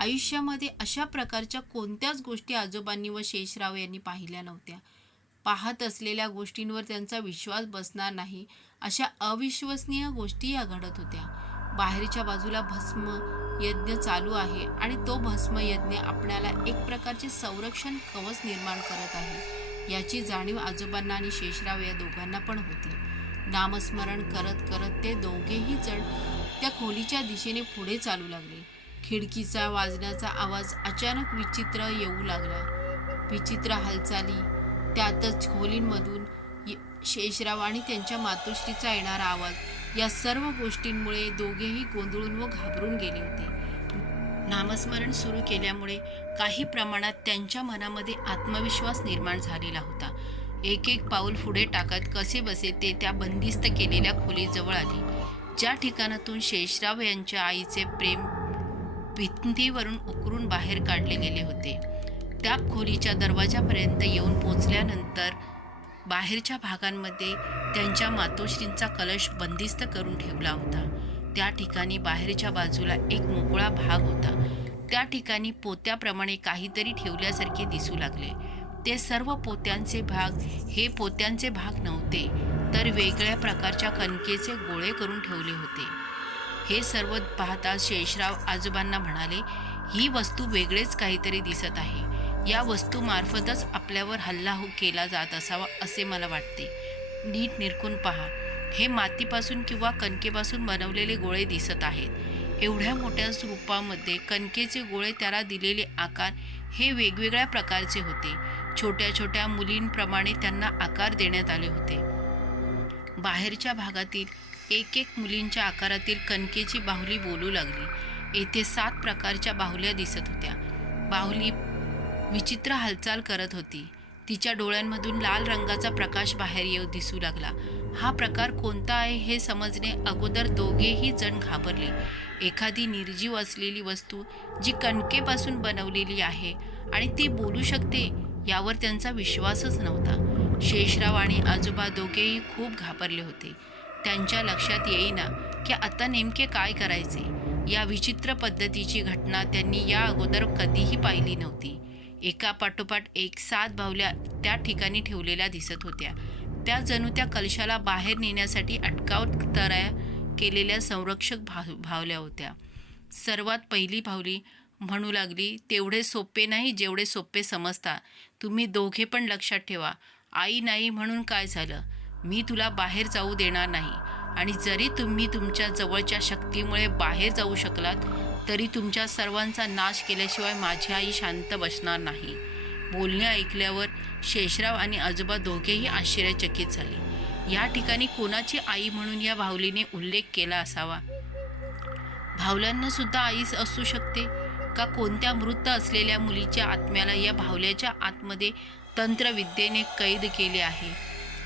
आयुष्यामध्ये अशा प्रकारच्या कोणत्याच गोष्टी आजोबांनी व शेषराव यांनी पाहिल्या नव्हत्या. पाहत असलेल्या गोष्टींवर त्यांचा विश्वास बसणार नाही अशा अविश्वसनीय गोष्टी या घडत होत्या. बाहेरच्या बाजूला भस्म यज्ञ चालू आहे आणि तो भस्म यज्ञ आपल्याला एक प्रकारचे संरक्षण कवच निर्माण करत आहे याची जाणीव आजोबांना आणि शेषराव या दोघांना पण होती. नामस्मरण करत करत ते दोघेही जण त्या खोलीच्या दिशेने पुढे चालू लागले. खिडकीचा वाजण्याचा आवाज अचानक विचित्र येऊ लागला. विचित्र हालचाली, त्यातच खोलींमधून शेषराव आणि त्यांच्या मातोश्रीचा येणारा आवाज, या सर्व गोष्टींमुळे दोघेही गोंधळून व घाबरून गेले होते. नामस्मरण सुरू केल्यामुळे काही प्रमाणात त्यांच्या मनामध्ये आत्मविश्वास निर्माण झालेला होता. एक एक पाऊल पुढे टाकत कसे बसे ते त्या बंदिस्त केलेल्या खोलीजवळ आली, ज्या ठिकाणातून शेषराव यांच्या आईचे प्रेम भिंतीवरून उकरून बाहेर काढले गेले होते. त्या खोलीच्या दरवाजापर्यंत येऊन पोचल्यानंतर बाहेरच्या भागांमध्ये त्यांच्या मातोश्रींचा कलश बंदिस्त करून ठेवला होता. त्या ठिकाणी बाहेरच्या बाजूला एक मोकळा भाग होता. त्या ठिकाणी पोत्याप्रमाणे काहीतरी ठेवल्यासारखे दिसू लागले. ते सर्व पोत्यांचे भाग हे पोत्यांचे भाग नव्हते, तर वेगळ्या प्रकारच्या कणकेचे गोळे करून ठेवले होते. हे सर्व पाहता शेषराव आजोबांना म्हणाले, ही वस्तू वेगळेच काहीतरी दिसत आहे. या वस्तूमार्फतच आपल्यावर हल्ला केला जात असावा असे मला वाटते. नीट निरखून पहा. हे मातीपासून किंवा कणकेपासून बनवलेले गोळे दिसत आहेत. एवढ्या मोठ्या रूपामध्ये कणकेचे गोळे, त्याला दिलेले आकार हे वेगवेगळ्या प्रकारचे होते. छोट्या छोट्या मुलींप्रमाणे त्यांना आकार देण्यात आले होते. बाहेरच्या भागातील एक एक मुलींच्या आकारातील कणकेची बाहुली बोलू लागली. येथे 7 प्रकारच्या बाहुल्या दिसत होत्या. बाहुली विचित्र हालचाल करत होती. तिच्या डोळ्यांमधून लाल रंगाचा प्रकाश बाहेर दिसू लागला. हा प्रकार कोणता आहे हे समजणे अगोदर दोघेही जण घाबरले. एखादी निर्जीव असलेली वस्तू जी कणकेपासून बनवलेली आहे आणि ती बोलू शकते यावर त्यांचा विश्वासच नव्हता. शेषराव आणि आजोबा दोघेही खूप घाबरले होते. त्यांच्या लक्षात येईना की आता नेमके काय करायचे. या विचित्र पद्धतीची घटना त्यांनी या अगोदर कधीही पाहिली नव्हती. एका पाठोपाठ एक 7 बाहुल्या त्या ठिकाणी ठेवलेल्या दिसत होत्या. त्या जणू त्या कलशाला बाहेर नेण्यासाठी अटकाव तयार केलेल्या संरक्षक बाहुल्या होत्या. सर्वात पहिली बाहुली म्हणू लागली, तेवढे सोपे नाही जेवढे सोपे समजता. तुम्ही दोघे पण लक्षात ठेवा. आई नाही म्हणून काय झालं, मी तुला बाहेर जाऊ देणार नाही. आणि जरी तुम्ही तुमच्या जवळच्या शक्तीमुळे बाहेर जाऊ शकलात तरी तुमच्या सर्वांचा नाश केल्याशिवाय माझी आई शांत बसणार नाही. बोलणे ऐकल्यावर शेषराव आणि आजोबा दोघेही आश्चर्यचकित झाले. या ठिकाणी कोणाची आई म्हणून या बाहुलीने उल्लेख केला असावा. बाहुल्यांना सुद्धा आई असू शकते का? कोणत्या मृत असलेल्या मुलीच्या आत्म्याला या बाहुल्याच्या आतमध्ये तंत्रविद्येने कैद केले आहे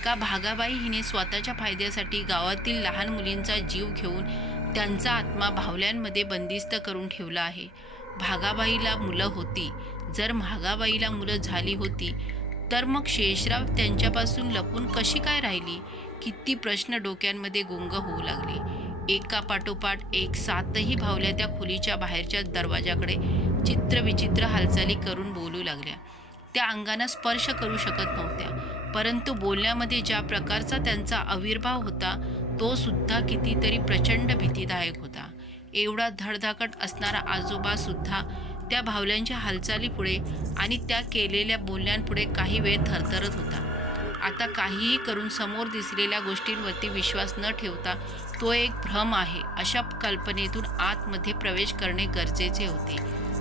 का? भागाबाई हिने स्वतःच्या फायद्यासाठी गावातील लहान मुलींचा जीव घेऊन त्यांचा आत्मा बाहुल्यांमध्ये बंदिस्त करून ठेवला आहे. भागाबाईला मुलं होती. जर भागाबाईला मुलं झाली होती तर मग शेषराव त्यांच्यापासून लपून कशी काय राहिली? किती प्रश्न डोक्यांमध्ये गुंग होऊ लागले. एका पाठोपाठ एक 7ही बाहुल्या त्या खोलीच्या बाहेरच्या दरवाजाकडे चित्रविचित्र हालचाली करून बोलू लागल्या. त्या अंगाने स्पर्श करू शकत नव्हत्या, परंतु बोलण्यामध्ये ज्या प्रकारचा त्यांचा आविर्भाव होता तो सुद्धा कितीतरी प्रचंड भीतीदायक होता. एवढा धडधाकट असणारा आजोबा सुद्धा त्या बाहुल्यांच्या हालचालीपुढे आणि त्या केलेल्या बोलण्यांपुढे काही वेळ थरथरत होता. आता काहीही करून समोर दिसलेल्या गोष्टींवरती विश्वास न ठेवता तो एक भ्रम आहे अशा कल्पनेतून आतमध्ये प्रवेश करणे गरजेचे होते.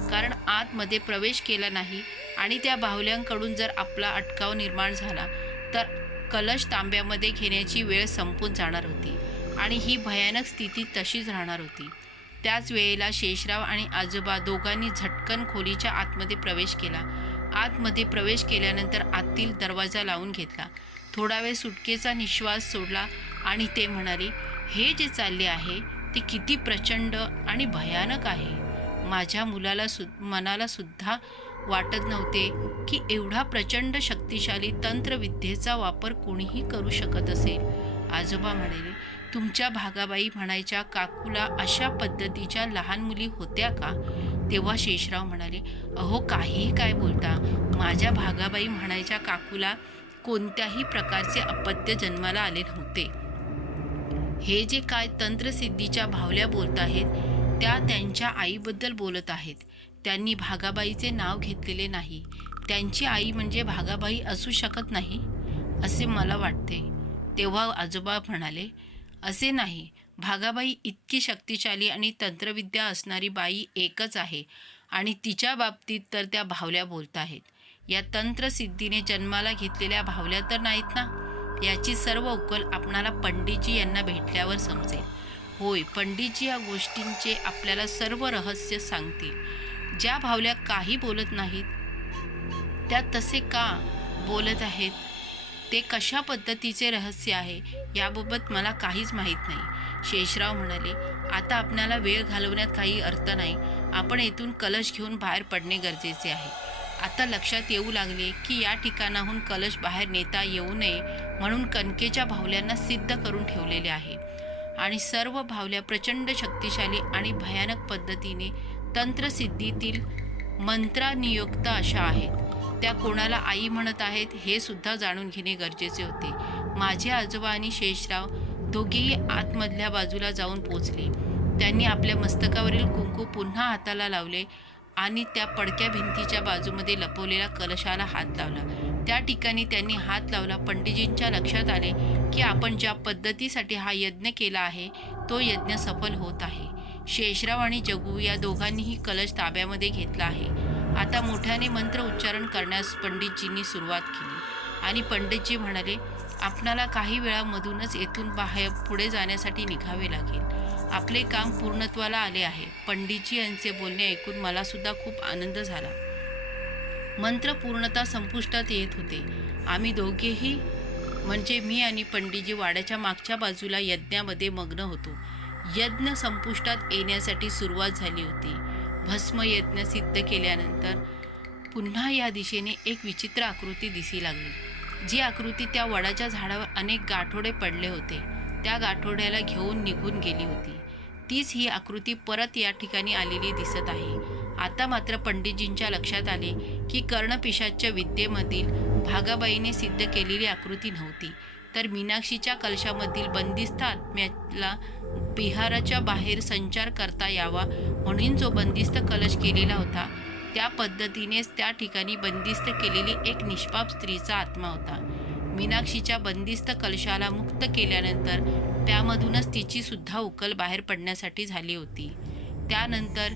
कारण आतमध्ये प्रवेश केला नाही आणि त्या बाहुल्यांकडून जर आपला अटकाव निर्माण झाला तर कलश तांब्यामध्ये घेण्याची वेळ संपून जाणार होती आणि ही भयानक स्थिती तशीच राहणार होती. त्याच वेळेला शेषराव आणि आजोबा दोघांनी झटकन खोलीच्या आतमध्ये प्रवेश केला. आतमध्ये प्रवेश केल्यानंतर आतील दरवाजा लावून घेतला. थोडा वेळ सुटकेचा निश्वास सोडला आणि ते म्हणाले, हे जे चालले आहे ते किती प्रचंड आणि भयानक आहे. माझ्या मनाला सुद्धा वाटत नव्हते की एवढा प्रचंड शक्तिशाली तंत्रविद्येचा वापर कोणीही करू शकत असेल. आजोबा म्हणाले, तुमच्या भागाबाई म्हणायच्या काकूला अशा पद्धतीच्या लहान मुली होत्या का? तेव्हा शेषराव म्हणाले, अहो काहीही काय बोलता. माझ्या भागाबाई म्हणायच्या काकूला कोणत्याही प्रकारचे अपत्य जन्माला आले नव्हते. हे जे काय तंत्रसिद्धीच्या बाहुल्या बोलत आहेत त्या त्यांच्या आईबद्दल बोलत आहेत. त्यांनी भागाबाईचे नाव घेतलेले नाही. त्यांची आई म्हणजे भागाबाई असू शकत नाही असे मला वाटते. तेव्हा आजोबा म्हणाले, असे नाही, भागाबाई इतकी शक्तिशाली आणि तंत्रविद्या असणारी बाई एकच आहे आणि तिच्या बाबतीत तर त्या बाहुल्या बोलत आहेत. या तंत्रसिद्धीने जन्माला घेतलेल्या बाहुल्या तर नाहीत ना? याची सर्व उकल आपणाला पंडितजी यांना भेटल्यावर समजेल. होय, पंडितजी या गोष्टींचे आपल्याला सर्व रहस्य सांगतील. ज्या बाहुल्या काही बोलत नाहीत त्या तसे का बोलत आहेत ते कशा पद्धतीचे रहस्य आहे याबाबत मला काहीच माहीत नाही. शेषराव म्हणाले, आता आपल्याला वेळ घालवण्यात काही अर्थ नाही. आपण येथून कलश घेऊन बाहेर पडणे गरजेचे आहे. आता लक्षात येऊ लागले की या ठिकाणाहून कलश बाहेर नेता येऊ नये म्हणून कणकेच्या बाहुल्यांना सिद्ध करून ठेवलेले आहे. आणि सर्व बाहुल्या प्रचंड शक्तिशाली आणि भयानक पद्धतीने तंत्रसिद्धीतील मंत्रानियुक्त अशा आहेत. त्या कोणाला आई म्हणत आहेत हे सुद्धा जाणून घेणे गरजेचे होते. माझे आजोबा आणि शेषराव दोघेही आतमधल्या बाजूला जाऊन पोचले. त्यांनी आपल्या मस्तकावरील कुंकू पुन्हा हाताला लावले आणि त्या पडक्या भिंतीच्या बाजूमध्ये लपवलेल्या कलशाला हात लावला. त्या ठिकाणी त्यांनी हात लावला. पंडितजींच्या लक्षात आले की आपण ज्या पद्धतीसाठी हा यज्ञ केला आहे तो यज्ञ सफल होत आहे. शेषराव आणि जगू या दोघांनीही कलश ताब्यामध्ये घेतला आहे. आता मोठ्याने मंत्र उच्चारण करण्यास पंडितजींनी सुरुवात केली आणि पंडितजी म्हणाले, आपणाला काही वेळामधूनच येथून बाहेर पुढे जाण्यासाठी निघावे लागेल. आपले काम पूर्णत्वाला आले आहे. पंडितजी यांचे बोलणे ऐकून मला सुद्धा खूप आनंद झाला. मंत्र पूर्णतः संपुष्टात येत होते. आम्ही दोघेही म्हणजे मी आणि पंडितजी वाड्याच्या मागच्या बाजूला यज्ञामध्ये मग्न होतो. यज्ञ संपुष्टात येण्यासाठी सुरुवात झाली होती. भस्म यज्ञ सिद्ध केल्यानंतर पुन्हा या दिशेने एक विचित्र आकृती दिसू लागली. जी आकृती त्या वडाच्या झाडावर अनेक गाठोडे पडले होते त्या गाठोड्याला घेऊन निघून गेली होती. तीच ही आकृती परत या ठिकाणी आलेली दिसत आहे. आता मात्र पंडितजींच्या लक्षात आले की कर्णपिशाच्या विद्येमधील भागाबाईने सिद्ध केलेली आकृती नव्हती, तर मीनाक्षीच्या कलशामधील बंदिस्त आत्म्याला बिहाराच्या बाहेर संचार करता यावा म्हणून जो बंदिस्त कलश केलेला होता त्या पद्धतीनेच त्या ठिकाणी बंदिस्त केलेली एक निष्पाप स्त्रीचा आत्मा होता. मीनाक्षीच्या बंदिस्त कलशाला मुक्त केल्यानंतर त्यामधूनच तिची सुद्धा उकल बाहेर पडण्यासाठी झाली होती. त्यानंतर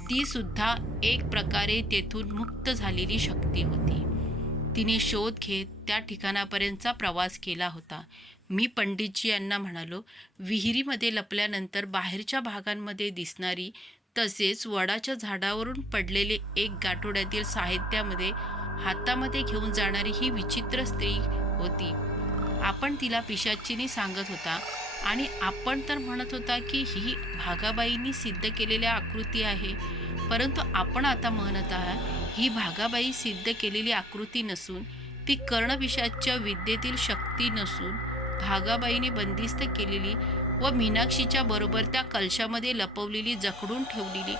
ती सुद्धा एक प्रकारे तेथून मुक्त झालेली शक्ती होती. तिने शोध घेत त्या ठिकाणापर्यंतचा प्रवास केला होता. मी पंडितजी यांना म्हणालो, विहिरीमध्ये लपल्यानंतर बाहेरच्या भागांमध्ये दिसणारी तसेच वडाच्या झाडावरून पडलेले एक गाठोड्यातील साहित्यामध्ये हातामध्ये घेऊन जाणारी ही विचित्र स्त्री होती. आपण तिला पिशाचिनी सांगत होता आणि आपण तर म्हणत होता की ही भागाबाईंनी सिद्ध केलेल्या आकृती आहे. परंतु आपण आता म्हणत आहात ही भागाबाई सिद्ध केलेली आकृती नसून ती कर्णपिशाच्या विद्येतील शक्ती नसून भागाबाईने बंदिस्त केलेली व मीनाक्षीच्या बरोबर त्या कलशामध्ये लपवलेली जखडून ठेवलेली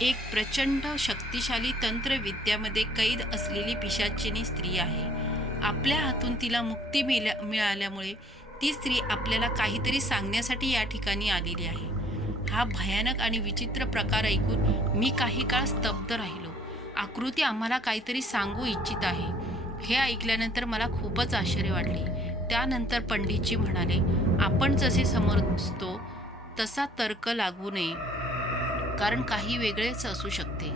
एक प्रचंड शक्तिशाली तंत्रविद्यामध्ये कैद असलेली पिशाचिनी स्त्री आहे. आपल्या हातून तिला मुक्ती मिळाल्यामुळे ती स्त्री आपल्याला काहीतरी सांगण्यासाठी या ठिकाणी आलेली आहे. हा भयानक आणि विचित्र प्रकार ऐकून मी काही काळ स्तब्ध राहिलो. आकृती आम्हाला काहीतरी सांगू इच्छित आहे. हे ऐकल्यानंतर मला खूपच आश्चर्य वाटले. त्यानंतर पंडितजी म्हणाले, आपण जसे समजतो तसा तर्क लागू नये, कारण काही वेगळेच असू शकते.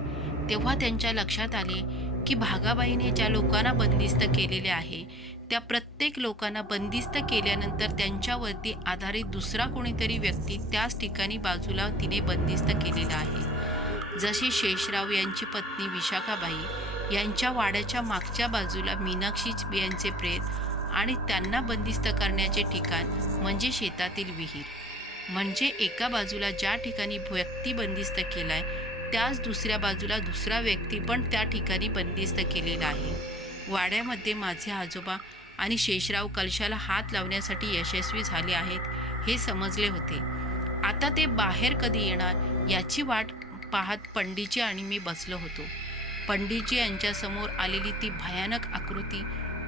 तेव्हा त्यांच्या लक्षात आले की भागाबाईने ज्या लोकांना बंदिस्त केलेले आहे त्या प्रत्येक लोकांना बंदिस्त केल्यानंतर त्यांच्यावरती आधारित दुसरा कोणीतरी व्यक्ती त्याच ठिकाणी बाजूला तिने बंदिस्त केलेला आहे. जशी शेषराव यांची पत्नी विशाखाबाई यांच्या वाड्याच्या मागच्या बाजूला मीनाक्षी यांचे प्रेत आणि त्यांना बंदिस्त करण्याचे ठिकाण म्हणजे शेतातील विहीर. म्हणजे एका बाजूला ज्या ठिकाणी व्यक्ती बंदिस्त केलाय त्याच दुसऱ्या बाजूला दुसरा व्यक्ती पण त्या ठिकाणी बंदिस्त केलेला आहे. वाड्यामध्ये माझे आजोबा आणि शेषराव कलशाला हात लावण्यासाठी यशस्वी झाले आहेत हे समजले होते. आता ते बाहेर कधी येणार याची वाट पाहत पंडितजी आणि मी बसलो होतो. पंडितजी यांच्यासमोर आलेली ती भयानक आकृती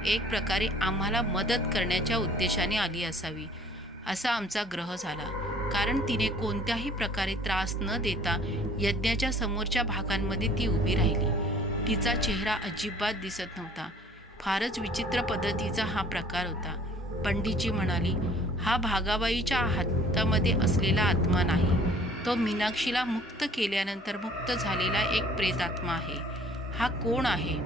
एक प्रकारे आम्हाला मदत करण्याच्या उद्देशाने आली असावी असा आमचा ग्रह झाला, कारण तिने कोणत्याही प्रकारे त्रास न देता यज्ञाच्या समोरच्या भागांमध्ये ती उभी राहिली. तिचा चेहरा अजिबात दिसत नव्हता. फारच विचित्र पद्धतीचा हा प्रकार होता. पंडितजी म्हणाली, हा भागाबाईच्या हातामध्ये असलेला आत्मा नाही, तो मीनाक्षीला मुक्त केल्यानंतर मुक्त झालेला एक प्रेतात्मा आहे. हा कोण आहे?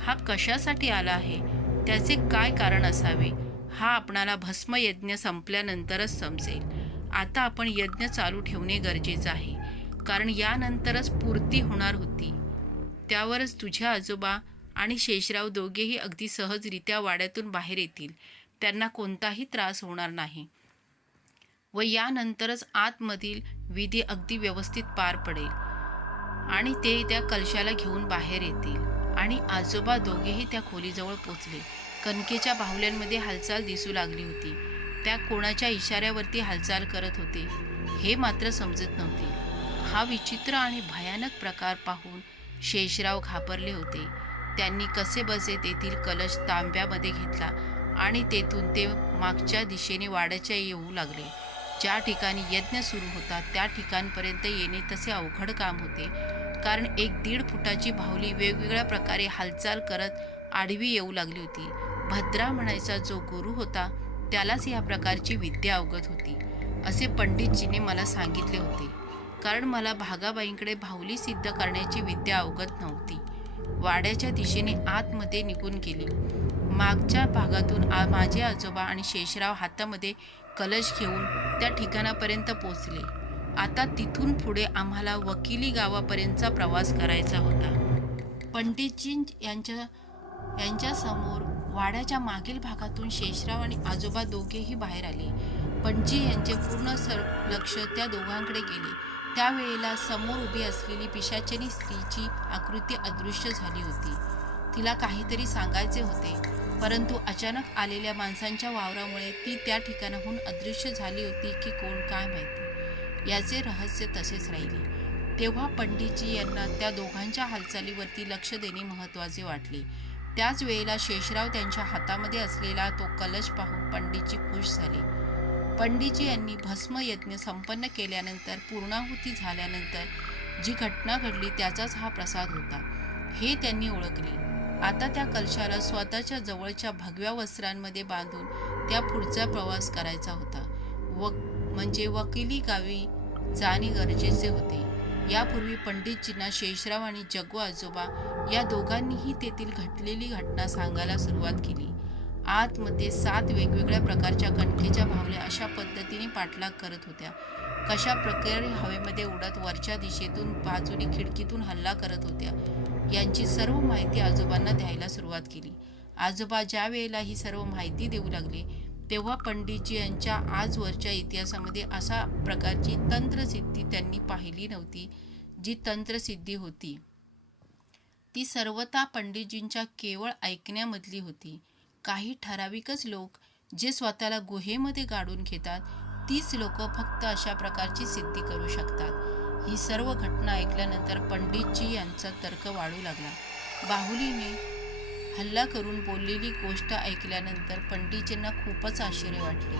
हा कशासाठी आला आहे? त्याचे काय कारण असावे? हा आपणाला भस्मयज्ञ संपल्यानंतरच समजेल. आता आपण यज्ञ चालू ठेवणे गरजेचं आहे, कारण यानंतरच पूर्ती होणार होती. त्यावरच तुझे आजोबा आणि शेषराव दोघेही अगदी सहजरित्या वाड्यातून बाहेर येतील. त्यांना कोणताही त्रास होणार नाही व यानंतरच आतमधील विधी अगदी व्यवस्थित पार पडेल आणि ते त्या कलशाला घेऊन बाहेर येतील. आणि आजोबा दोघेही त्या खोलीजवळ पोचले. कणकेच्या बाहुल्यांमध्ये हालचाल दिसू लागली होती. त्या कोणाच्या इशाऱ्यावरती हालचाल करत होते हे मात्र समजत नव्हते. हा विचित्र आणि भयानक प्रकार पाहून शेषराव घाबरले होते. त्यांनी कसेबसे तेथील कलश तांब्यामध्ये घेतला आणि तेथून ते मागच्या दिशेने वाड्याच्या येऊ लागले. ज्या ठिकाणी यज्ञ सुरू होता त्या ठिकाणपर्यंत येणे तसे अवघड काम होते, कारण 1-1.5 फुटाची बाहुली वेगवेगळ्या प्रकारे हालचाल करत आडवी येऊ लागली होती. भद्रा म्हणायचा जो गुरु होता त्यालाच या प्रकारची विद्या अवगत होती असे पंडितजीने मला सांगितले होते, कारण मला भागाबाईंकडे बाहुली सिद्ध करण्याची विद्या अवगत नव्हती. वाड्याच्या दिशेने आतमध्ये निघून गेले. मागच्या भागातून माझे आजोबा आणि शेषराव हातामध्ये कलश घेऊन त्या ठिकाणापर्यंत पोचले. आता तिथून पुढे आम्हाला वकिली गावापर्यंतचा प्रवास करायचा होता. पंडितजी यांच्या समोर वाड्याच्या मागील भागातून शेषराव आणि आजोबा दोघेही बाहेर आले. पंडितजी यांचे पूर्ण लक्ष त्या दोघांकडे गेले. त्यावेळेला समोर उभी असलेली पिशाचिनी स्त्रीची आकृती अदृश्य झाली होती. तिला काहीतरी सांगायचे होते, परंतु अचानक आलेल्या माणसांच्या वावरामुळे ती त्या ठिकाणाहून अदृश्य झाली होती की कोण काय माहिती. याचे रहस्य तसेच राहिले. तेव्हा पंडितजी यांना त्या दोघांच्या हालचालीवरती लक्ष देणे महत्त्वाचे वाटले. त्याच वेळेला शेषराव त्यांच्या हातामध्ये असलेला तो कलश पाहून पंडितजी खुश झाले. पंडितजी यांनी भस्म यज्ञ संपन्न केल्यानंतर पूर्णाहुती झाल्यानंतर जी घटना घडली त्याचाच हा प्रसाद होता हे त्यांनी ओळखले. आता त्या कलशाला स्वतःच्या जवळच्या भगव्या वस्त्रांमध्ये बांधून त्या पुढचा प्रवास करायचा होता. म्हणजे वकिली गावी जाणे गरजेचे होते. यापूर्वी पंडितजींना शेषराव आणि जग्गू आजोबा या दोघांनीही तेथील घडलेली घटना सांगायला सुरुवात केली. आतमध्ये 7 वेगवेगळ्या प्रकारच्या कणकेच्या बाहुल्या अशा पद्धतीने पाठलाग करत होत्या. कशा प्रकारे हवेमध्ये उडत वरच्या दिशेतून बाजूने खिडकीतून हल्ला करत होत्या यांची सर्व माहिती आजोबांना द्यायला सुरुवात केली. आजोबा ज्या वेळेला ही सर्व माहिती देऊ लागले तेव्हा पंडितजी यांच्या आजवरच्या इतिहासामध्ये अशा प्रकारची तंत्रसिद्धी त्यांनी पाहिली नव्हती. जी तंत्रसिद्धी होती ती सर्वथा पंडितजींच्या केवळ ऐकण्यामधली होती. काही ठराविकच लोक जे स्वतःला गुहेमध्ये गाडून घेतात तीच लोक फक्त अशा प्रकारची सिद्धी करू शकतात. ही सर्व घटना ऐकल्यानंतर पंडितजी यांचा तर्क वाढू लागला. बाहुलीने हल्ला करून बोललेली गोष्ट ऐकल्यानंतर पंडितजींना खूपच आश्चर्य वाटले,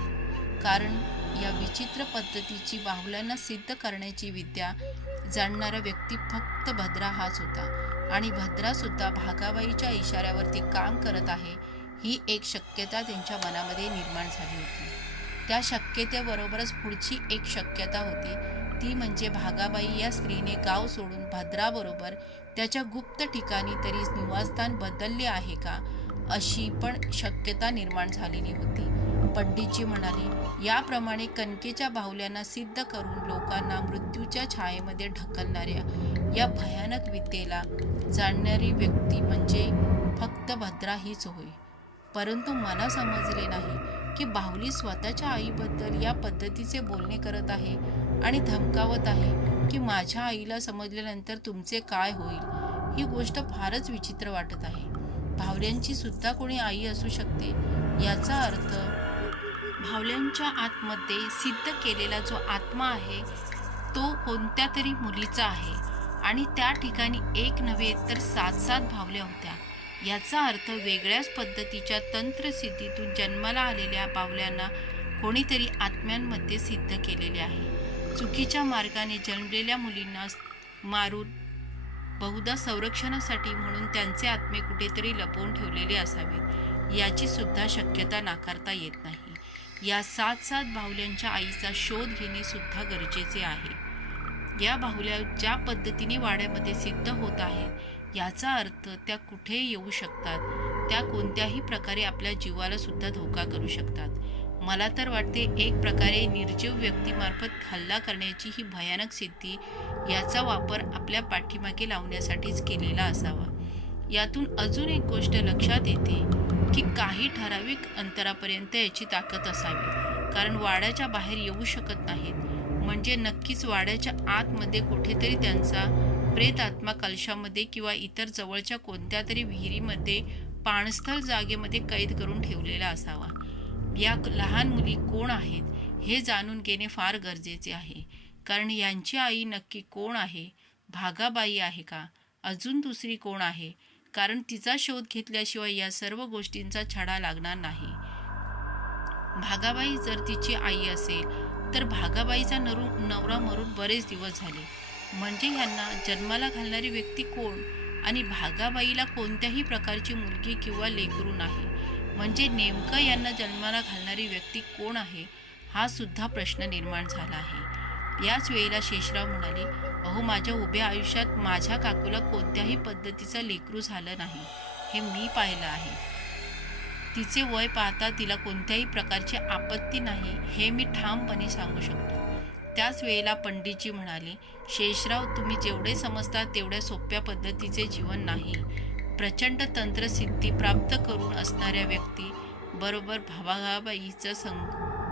कारण या विचित्र पद्धतीची बाहुल्यांना सिद्ध करण्याची विद्या जाणणारा व्यक्ती फक्त भद्रा हाच होता. आणि भद्रासुद्धा भागाबाईच्या इशाऱ्यावरती काम करत आहे ही एक शक्यता त्यांच्या मनामध्ये निर्माण झाली होती. त्या शक्यतेबरोबरच पुढची एक शक्यता होती, ती म्हणजे भागाबाई या स्त्रीने गाव सोडून भद्राबरोबर त्याच्या गुप्त ठिकाणी तरी निवासस्थान बदलले आहे का अशी पण शक्यता निर्माण झालेली होती. पंडितजी म्हणाले, याप्रमाणे कणकेच्या बाहुल्यांना सिद्ध करून लोकांना मृत्यूच्या छायेमध्ये ढकलणाऱ्या या भयानक विद्येला जाणणारी व्यक्ती म्हणजे फक्त भद्रा हीच होय. परंतु मला समजले नाही की बाहुली स्वतःच्या आईबद्दल या पद्धतीचे बोलणे करत आहे आणि धमकावत आहे की माझ्या आईला समजल्यानंतर तुमचे काय होईल. ही गोष्ट फारच विचित्र वाटत आहे. बाहुल्यांची सुद्धा कोणी आई असू शकते. याचा अर्थ बाहुल्यांच्या आतमध्ये सिद्ध केलेला जो आत्मा आहे तो कोणत्या तरी मुलीचा आहे आणि त्या ठिकाणी एक नव्हे तर 7 बाहुल्या होत्या. याचा अर्थ वेगळ्याच पद्धतीच्या तंत्रसिद्धीतून जन्माला आलेल्या बाहुल्यांना कोणीतरी आत्म्यांमध्ये सिद्ध केलेले आहे. चुकीच्या मार्गाने जन्मलेल्या मुलींना मारून बहुधा संरक्षणासाठी म्हणून त्यांचे आत्मे कुठेतरी लपवून ठेवलेले असावेत. याची सुद्धा शक्यता नाकारता येत नाही. या 7 बाहुल्यांच्या आईचा शोध घेणे सुद्धा गरजेचे आहे. या बाहुल्या ज्या पद्धतीने वाड्यामध्ये सिद्ध होत आहेत याचा अर्थ त्या कुठे येऊ शकतात. त्या कोणत्याही प्रकारे आपल्या जीवाला सुद्धा धोका करू शकतात. मला तर वाटते एक प्रकारे निर्जीव व्यक्तीमार्फत हल्ला करण्याची ही भयानक सिद्धी याचा वापर आपल्या पाठीमागे लावण्यासाठीच केलेला असावा. यातून अजून एक गोष्ट लक्षात येते की काही ठराविक अंतरापर्यंत याची ताकद असावी, कारण वाड्याच्या बाहेर येऊ शकत नाहीत. म्हणजे नक्कीच वाड्याच्या आतमध्ये कुठेतरी त्यांचा प्रेतात्मा कलशामध्ये किंवा इतर जवळच्या कोणत्या तरी विहिरीमध्ये पाणस्थळ जागेमध्ये कैद करून ठेवलेला असावा. या लहान मुली कोण आहेत हे जाणून घेणे फार गरजेचे आहे, कारण यांची आई नक्की कोण आहे? भागाबाई आहे का? अजून दुसरी कोण आहे? कारण तिचा शोध घेतल्याशिवाय या सर्व गोष्टींचा छडा लागणार नाही. भागाबाई जर तिची आई असेल तर भागाबाईचा नवरा मरून बरेच दिवस झाले. म्हणजे यांना जन्माला घालणारी व्यक्ती कोण? आणि भागाबाईला कोणत्याही प्रकारची मुलगी किंवा लेकरू नाही. म्हणजे नेमकं यांना जन्माला घालणारी व्यक्ती कोण आहे हा सुद्धा प्रश्न निर्माण झाला आहे. याच वेळेला शेषराव म्हणाले, अहो, माझ्या उभ्या आयुष्यात माझ्या काकूला कोणत्याही पद्धतीचं लेकरू झालं नाही हे मी पाहिलं आहे. तिचे वय पाहता तिला कोणत्याही प्रकारची आपत्ती नाही हे मी ठामपणे सांगू शकतो. त्याच वेळेला पंडितजी म्हणाले, शेषराव, तुम्ही जेवढे समजता तेवढ्या सोप्या पद्धतीचे जीवन नाही. प्रचंड तंत्रसिद्धी प्राप्त करून असणाऱ्या व्यक्ती बरोबर भागाबाईचा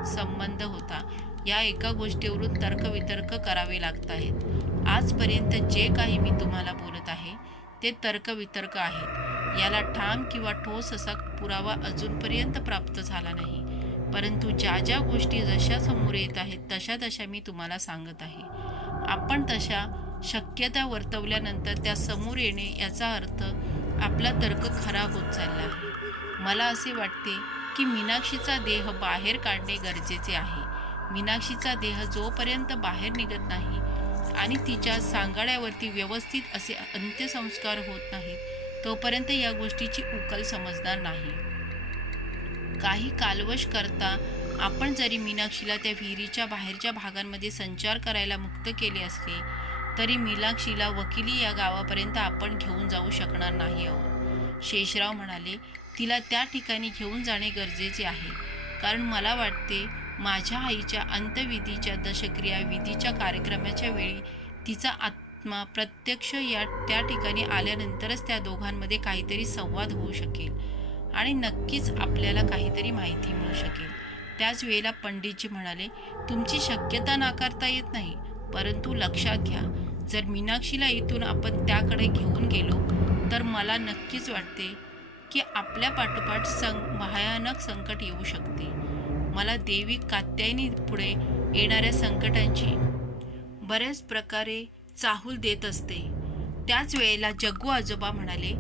संबंध होता. या एका गोष्टीवरून तर्कवितर्क करावे लागत आहेत. आजपर्यंत जे काही मी तुम्हाला बोलत आहे ते तर्कवितर्क आहेत. याला ठाम किंवा ठोस असा पुरावा अजूनपर्यंत प्राप्त झाला नाही. परंतु ज्या ज्या गोष्टी जशा समोर येत आहेत तशा तशा मी तुम्हाला सांगत आहे. आपण तशा शक्यता वर्तवल्यानंतर त्या समोर येणे याचा अर्थ आपला तर्क खरा होत चालला आहे. मला असे वाटते की मीनाक्षीचा देह बाहेर काढणे गरजेचे आहे. मीनाक्षीचा देह जोपर्यंत बाहेर निघत नाही आणि तिच्या सांगाड्यावरती व्यवस्थित असे अंत्यसंस्कार होत नाहीत तोपर्यंत या गोष्टीची उकल समजणार नाही. काही कालवश करता आपण जरी मीनाक्षीला त्या विहिरीच्या बाहेरच्या भागांमध्ये संचार करायला मुक्त केले असले तरी मीनाक्षीला वकिली या गावापर्यंत आपण घेऊन जाऊ शकणार नाही आहोत. शेषराव म्हणाले, तिला त्या ठिकाणी घेऊन जाणे गरजेचे आहे, कारण मला वाटते माझ्या आईच्या अंत्यविधीच्या दशक्रिया विधीच्या कार्यक्रमाच्या वेळी तिचा आत्मा प्रत्यक्ष त्या ठिकाणी आल्यानंतरच त्या दोघांमध्ये काहीतरी संवाद होऊ शकेल आणि नक्कीच आपल्याला काहीतरी माहिती मिळू शकेल. त्याच वेळेला पंडितजी म्हणाले, तुमची शक्यता नाकारता येत नाही, परंतु लक्षात घ्या, जर मीनाक्षीला इथून आपण त्याकडे घेऊन गेलो तर मला नक्कीच वाटते की आपल्या पाठोपाठ भयानक संकट येऊ शकते. मला देवी कात्यायनी पुढे येणाऱ्या संकटांची बऱ्याच प्रकारे चाहूल देत असते. त्याच वेळेला जग्गू आजोबा म्हणाले,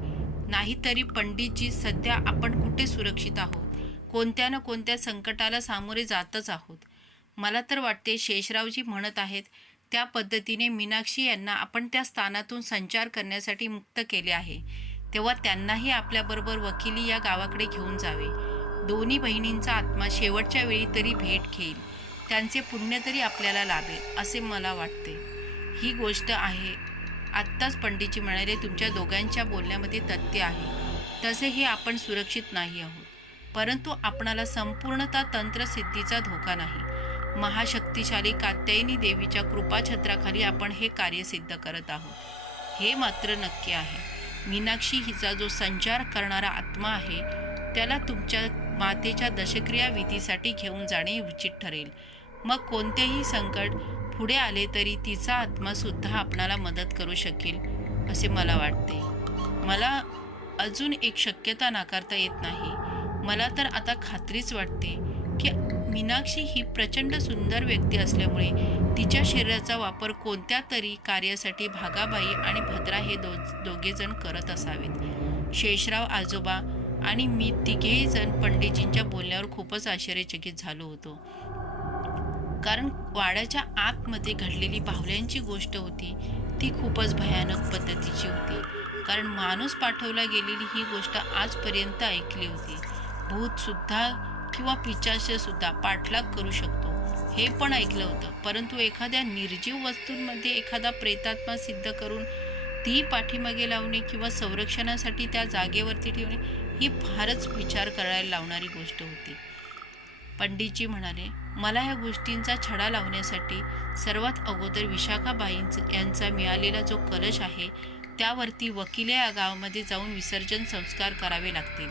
नाहीतरी पंडितजी, सध्या आपण कुठे सुरक्षित आहोत? कोणत्या ना कोणत्या संकटाला सामोरे जातच आहोत. मला तर वाटते शेषरावजी म्हणत आहेत त्या पद्धतीने मीनाक्षी यांना आपण त्या स्थानातून संचार करण्यासाठी मुक्त केले आहे, तेव्हा त्यांनाही आपल्याबरोबर वकिली या गावाकडे घेऊन जावे. दोन्ही बहिणींचा आत्मा शेवटच्या वेळी तरी भेट घेईल, त्यांचे पुण्य तरी आपल्याला लाभेल असे मला वाटते. ही गोष्ट आहे. आत्ताच पंडितजी म्हणाले, तुमच्या दोघांच्या बोलण्यामध्ये तथ्य आहे. तसेही आपण सुरक्षित नाही आहोत, परंतु आपणाला संपूर्णतः तंत्रसिद्धीचा धोका नाही. महाशक्तिशाली कात्यायनी देवीच्या कृपाछत्राखाली आपण हे कार्य सिद्ध करत आहोत, हे मात्र नक्की आहे. मीनाक्षी हिचा जो संचार करणारा आत्मा आहे त्याला तुमच्या मातेच्या दशक्रिया विधीसाठी घेऊन जाणे उचित ठरेल. मग कोणतेही संकट पुढे आले तरी तिचा आत्मासुद्धा आपणाला मदत करू शकेल असे मला वाटते. मला अजून एक शक्यता नाकारता येत नाही. मला तर आता खात्रीच वाटते की मीनाक्षी ही प्रचंड सुंदर व्यक्ती असल्यामुळे तिच्या शरीराचा वापर कोणत्या तरी कार्यासाठी भागाबाई आणि भद्रा हे दोघेजण करत असावेत. शेषराव आजोबा आणि मी तिघेही जण पंडितजींच्या बोलण्यावर खूपच आश्चर्यचकित झालो होतो, कारण वाड्याच्या आतमध्ये घडलेली बाहुल्यांची गोष्ट होती ती खूपच भयानक पद्धतीची होती. कारण माणूस पाठवला गेलेली ही गोष्ट आजपर्यंत ऐकली होती. भूतसुद्धा किंवा पिशाचसुद्धा पाठलाग करू शकतो हे पण ऐकलं होतं, परंतु एखाद्या निर्जीव वस्तूंमध्ये एखादा प्रेतात्मा सिद्ध करून ती पाठीमागे लावणे किंवा संरक्षणासाठी त्या जागेवरती ठेवणे ही फारच विचार करायला लावणारी गोष्ट होती. पंडितजी म्हणाले, मला ह्या गोष्टींचा छडा लावण्यासाठी सर्वात अगोदर विशाखाबाईंचा यांचा मिळालेला जो कलश आहे त्यावरती वकिले या गावामध्ये जाऊन विसर्जन संस्कार करावे लागतील.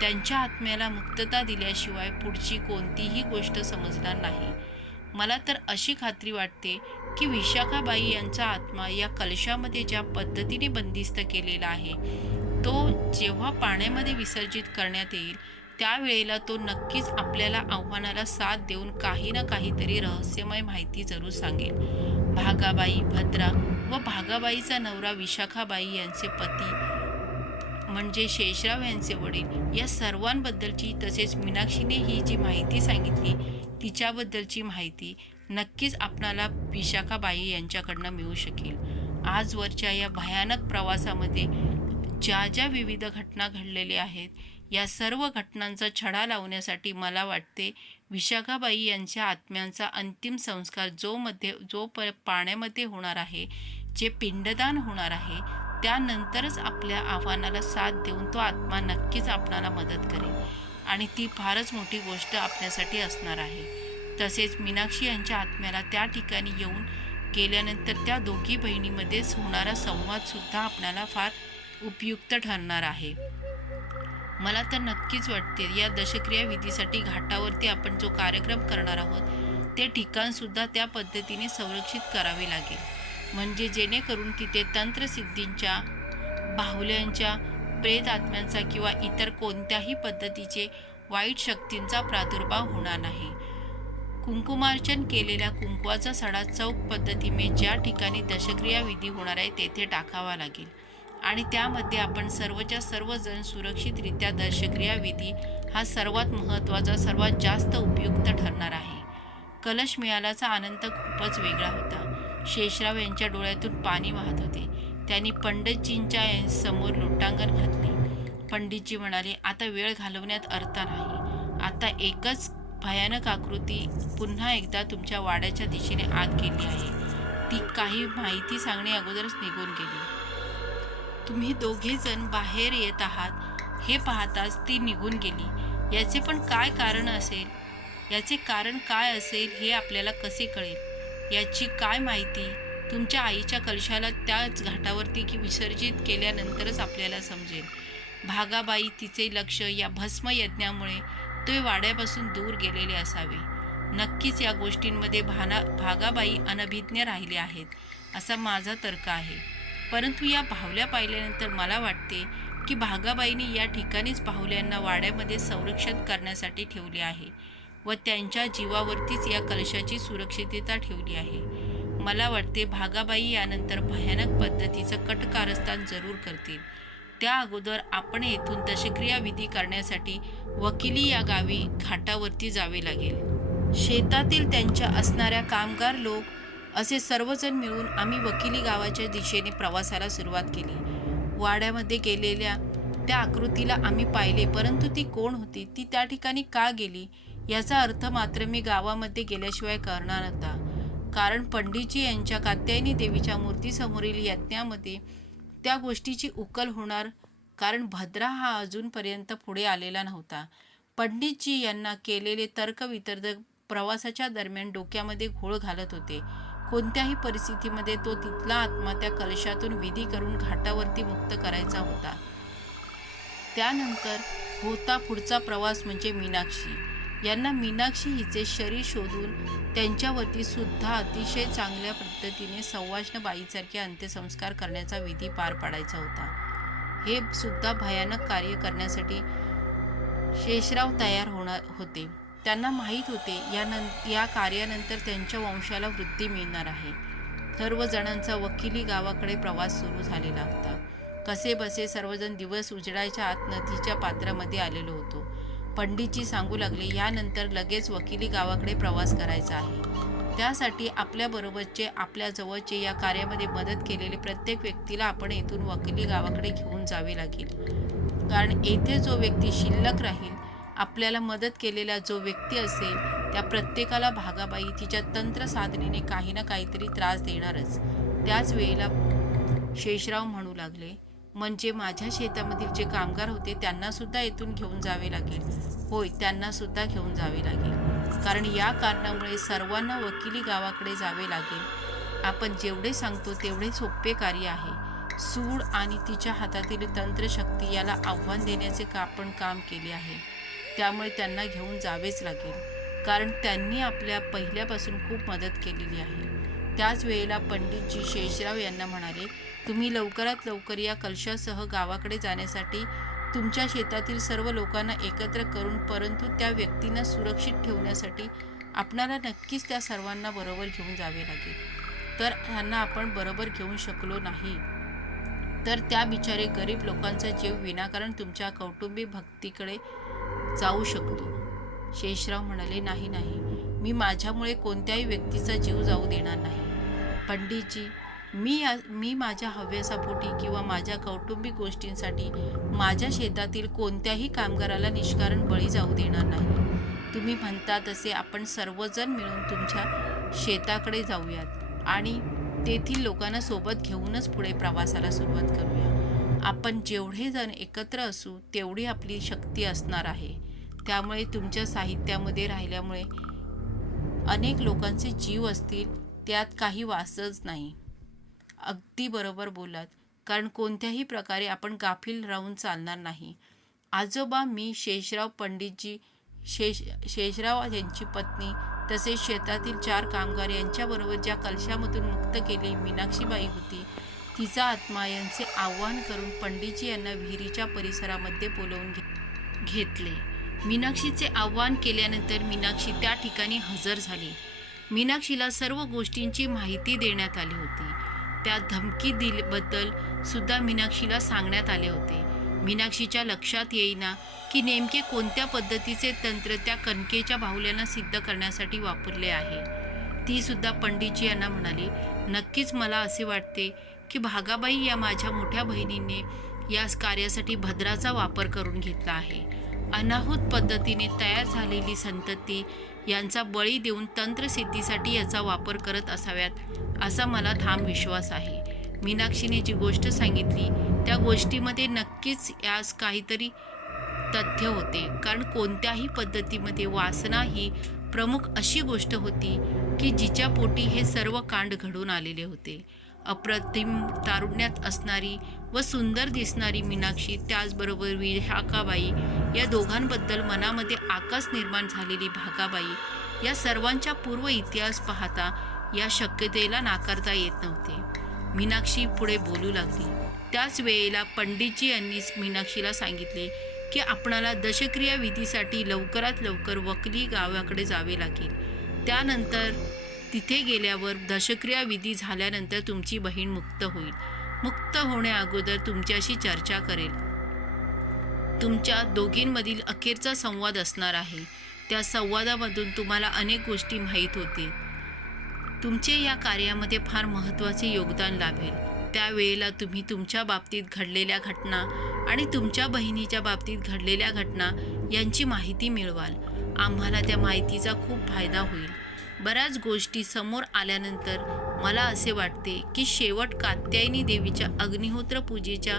त्यांच्या आत्म्याला मुक्तता दिल्याशिवाय पुढची कोणतीही गोष्ट समजणार नाही. मला तर अशी खात्री वाटते की विशाखाबाई यांचा आत्मा या कलशामध्ये ज्या पद्धतीने बंदिस्त केलेला आहे, तो जेव्हा पाण्यामध्ये विसर्जित करण्यात येईल त्यावेळेला तो नक्कीच आपल्याला आव्हानाला साथ देऊन काही ना काहीतरी रहस्यमय माहिती जरूर सांगेल. भागाबाई, भद्रा व भागाबाईचा नवरा विशाखाबाई यांचे पती म्हणजे शेषराव यांचे वडील या सर्वांबद्दलची, तसेच मीनाक्षीने ही जी माहिती सांगितली तिच्याबद्दलची माहिती नक्कीच आपणाला विशाखाबाई यांच्याकडनं मिळू शकेल. आजवरच्या या भयानक प्रवासामध्ये ज्या ज्या विविध घटना घडलेल्या आहेत, या सर्व घटनांचा छडा लावण्यासाठी मला वाटते विशाखाबाई यांच्या आत्म्यांचा अंतिम संस्कार जो पाण्यामध्ये होणार आहे, जे पिंडदान होणार आहे, त्यानंतरच आपल्या आव्हानाला साथ देऊन तो आत्मा नक्कीच आपणाला मदत करेल आणि ती फारच मोठी गोष्ट आपल्यासाठी असणार आहे. तसेच मीनाक्षी यांच्या आत्म्याला त्या ठिकाणी येऊन गेल्यानंतर त्या दोघी बहिणीमध्येच होणारा संवादसुद्धा आपल्याला फार उपयुक्त ठरणार आहे. मला तर नक्कीच वाटते या दशक्रिया विधीसाठी घाटावरती आपण जो कार्यक्रम करणार आहोत ते ठिकाणसुद्धा त्या पद्धतीने संरक्षित करावे लागेल, म्हणजे जेणेकरून तिथे तंत्रसिद्धींच्या, बाहुल्यांच्या, प्रेत आत्म्यांचा किंवा इतर कोणत्याही पद्धतीचे वाईट शक्तींचा प्रादुर्भाव होणार नाही. कुंकुमार्चन केलेल्या कुंकवाचा सडा चौक पद्धतीने ज्या ठिकाणी दशक्रिया विधी होणार आहे तेथे टाकावा लागेल आणि त्यामध्ये आपण सर्वच्या सर्वजण सुरक्षितरित्या दशक्रिया विधी हा सर्वात महत्त्वाचा, सर्वात जास्त उपयुक्त ठरणार आहे. कलश मिळाल्याचा आनंद खूपच वेगळा होता. शेषराव यांच्या डोळ्यातून पाणी वाहत होते. त्यांनी पंडितजींच्या समोर लोटांगण घातले. पंडितजी म्हणाले, आता वेळ घालवण्यात अर्थ नाही. आता एकच भयानक आकृती पुन्हा एकदा तुमच्या वाड्याच्या दिशेने आत गेली आहे. ती काही माहिती सांगणे अगोदरच निघून गेली. तुम्ही दोघे जण बाहेर येत आहात हे पाहताच ती निघून गेली. याचे पण काय कारण असेल, याचे कारण काय असेल हे आपल्याला कसे कळेल? याची काय माहिती? तुमच्या आईच्या कलशाला त्याच घाटावरती विसर्जित केल्यानंतरच आपल्याला समजेल. भागाबाई तिचे लक्ष या भस्म यज्ञामुळे ते वाड्यापासून दूर गेलेले असावे. नक्कीच या गोष्टींमध्ये भागाबाई अनभिज्ञ राहिले आहेत असा माझा तर्क आहे. परंतु या बाहुल्या पाहिल्यानंतर मला वाटते की भागाबाईंनी या ठिकाणीच बाहुल्यांना वाड्यामध्ये संरक्षण करण्यासाठी ठेवले आहे व त्यांच्या जीवावरतीच या कलशाची सुरक्षितता ठेवली आहे. मला वाटते भागाबाई यानंतर भयानक पद्धतीचं कटकारस्थान जरूर करतील. त्या अगोदर आपण येथून दशक्रिया विधी करण्यासाठी वकिली या गावी घाटावरती जावे लागेल. शेतातील त्यांच्या असणाऱ्या कामगार लोक असे सर्वजण मिळून आम्ही वकिली गावाच्या दिशेने प्रवासाला सुरुवात केली. वाड्यामध्ये गेलेल्या त्या आकृतीला आम्ही पाहिले, परंतु ती कोण होती, ती त्या ठिकाणी का गेली याचा अर्थ मात्र मी गावामध्ये गेल्याशिवाय करणार नव्हता. कारण पंडितजी यांच्या कात्यायनी देवीच्या मूर्तीसमोरील यज्ञामध्ये त्या गोष्टीची उकल होणार, कारण भद्रा हा अजूनपर्यंत पुढे आलेला नव्हता. पंडितजी यांना केलेले तर्कवितर्क प्रवासाच्या दरम्यान डोक्यामध्ये घोळ घालत होते. कोणत्याही परिस्थितीमध्ये तो तिथला आत्मा त्या कलशातून विधी करून घाटावरती मुक्त करायचा होता. त्यानंतर होता पुढचा प्रवास म्हणजे मीनाक्षी यांना मीनाक्षी हिचे शरीर शोधून त्यांच्यावरती सुद्धा अतिशय चांगल्या पद्धतीने सवाष्णबाईसारखे अंत्यसंस्कार करण्याचा विधी पार पाडायचा होता. हे सुद्धा भयानक कार्य करण्यासाठी शेषराव तयार होणार होते. त्यांना माहीत होते या कार्यानंतर त्यांच्या वंशाला वृद्धी मिळणार आहे. सर्व जणांचा वकिली गावाकडे प्रवास सुरू झालेला होता. कसेबसे सर्वजण दिवस उजडायच्या आत नदीच्या पात्रामध्ये आलेलो होतो. पंडितजी सांगू लागले, यानंतर लगेच वकिली गावाकडे प्रवास करायचा आहे. त्यासाठी आपल्याबरोबरचे, आपल्या जवळचे या कार्यामध्ये मदत केलेले प्रत्येक व्यक्तीला आपण येथून वकिली गावाकडे घेऊन जावे लागेल. कारण येथे जो व्यक्ती शिल्लक राहील, आपल्याला मदत केलेला जो व्यक्ती असेल, त्या प्रत्येकाला भागाबाई तिच्या तंत्र साधनेने काही ना काहीतरी त्रास देणारच. त्याच वेळेला शेषराव म्हणू लागले, म्हणजे माझ्या शेतामधील जे कामगार होते त्यांनासुद्धा येथून घेऊन जावे लागेल. होय, त्यांनासुद्धा घेऊन जावे लागेल, कारण या कारणामुळे सर्वांना वकिली गावाकडे जावे लागेल. आपण जेवढे सांगतो तेवढे सोपे कार्य आहे. सूड आणि तिच्या हातातील तंत्रशक्ती याला आव्हान देण्याचे आपण काम केले आहे. त्यामुळे त्यांना घेऊन जावेच लागेल, कारण त्यांनी आपल्या पहिल्यापासून खूप मदत केलेली आहे. त्याच वेळेला पंडितजी शेषराव यांना म्हणाले, तुम्ही लवकरात लवकर या कलशासह गावाकडे जाण्यासाठी तुमच्या शेतातील सर्व लोकांना एकत्र करून, परंतु त्या व्यक्तींना सुरक्षित ठेवण्यासाठी आपणाला नक्कीच त्या सर्वांना बरोबर घेऊन जावे लागेल. तर त्यांना आपण बरोबर घेऊन शकलो नाही तर त्या बिचारे गरीब लोकांचा जीव विनाकारण तुमच्या कौटुंबिक भक्तीकडे जाऊ शकतो. शेषराव म्हणाले, नाही नाही, मी माझ्यामुळे कोणत्याही व्यक्तीचा जीव जाऊ देणार नाही. पंडितजी, मी माझ्या हव्यासापोटी किंवा माझ्या कौटुंबिक गोष्टींसाठी माझ्या शेतातील कोणत्याही कामगाराला निष्कारण बळी जाऊ देणार नाही. तुम्ही म्हणता तसे आपण सर्वजण मिळून तुमच्या शेताकडे जाऊयात आणि तेथील लोकांना सोबत घेऊनच पुढे प्रवासाला सुरुवात करूया. आपण जेवढे जण एकत्र असू तेवढी आपली शक्ती असणार आहे. त्यामुळे तुमच्या साहित्यामध्ये राहिल्यामुळे अनेक लोकांचे जीव असतील, त्यात काही वासच नाही. अगदी बरोबर बोलात, कारण कोणत्याही प्रकारे आपण गाफील राहून चालणार नाही. आजोबा, मी शेषराव, पंडितजी शेषराव यांची पत्नी तसेच शेतातील 4 कामगार यांच्याबरोबर ज्या कलशामधून मुक्त केली मीनाक्षीबाई होती, तिचा आत्मा यांचे आवाहन करून पंडितजी यांना विहिरीच्या परिसरामध्ये बोलवून घेतले. मीनाक्षीचे आवाहन केल्यानंतर मीनाक्षी त्या ठिकाणी हजर झाली. मीनाक्षीला सर्व गोष्टींची माहिती देण्यात आली होती. त्या धमकी दिल्याबद्दल सुद्धा मीनाक्षीला सांगण्यात आले होते. मीनाक्षीच्या लक्षात येईना की नेमके कोणत्या पद्धतीचे तंत्र त्या कणकेच्या बाहुल्यांना सिद्ध करण्यासाठी वापरले आहे. ती सुद्धा पंडितजी यांना म्हणाली, नक्कीच मला असे वाटते की भागाबाई या माझ्या मोठ्या बहिणीने या कार्यासाठी भद्राचा वापर करून घेतला आहे. अनाहूत पद्धतीने तयार झालेली संतती यांचा बळी देऊन तंत्रसिद्धीसाठी याचा वापर करत असाव्यात असा मला ठाम विश्वास आहे. मीनाक्षीने जी गोष्ट सांगितली त्या गोष्टीमध्ये नक्कीच यास काहीतरी तथ्य होते, कारण कोणत्याही पद्धतीमध्ये वासना ही प्रमुख अशी गोष्ट होती की जिच्या पोटी हे सर्व कांड घडून आलेले होते. अप्रतिम तारुण्यात असणारी व सुंदर दिसणारी मीनाक्षी, त्याचबरोबर विशाखाबाई, या दोघांबद्दल मनामध्ये आकाश निर्माण झालेली भागाबाई, या सर्वांचा पूर्व इतिहास पाहता या शक्यतेला नाकारता येत नव्हते. मीनाक्षी पुढे बोलू लागली. त्याच वेळेला पंडितजी यांनी मीनाक्षीला सांगितले की आपणाला दशक्रिया विधीसाठी लवकरात लवकर वकली गावाकडे जावे लागेल. त्यानंतर तिथे गेल्यावर दशक्रिया विधी झाल्यानंतर तुमची बहीण मुक्त होईल. मुक्त होण्याअगोदर तुमच्याशी चर्चा करेल. तुमच्या दोघींमधील अखेरचा संवाद असणार आहे. त्या संवादामधून तुम्हाला अनेक गोष्टी माहीत होतील. तुमचे या कार्यामध्ये फार महत्त्वाचे योगदान लाभेल. त्यावेळेला तुम्ही तुमच्या बाबतीत घडलेल्या घटना आणि तुमच्या बहिणीच्या बाबतीत घडलेल्या घटना यांची माहिती मिळवाल. आम्हाला त्या माहितीचा खूप फायदा होईल. बऱ्याच गोष्टी समोर आल्यानंतर मला असे वाटते की शेवट कात्यायनी देवीच्या अग्निहोत्र पूजेच्या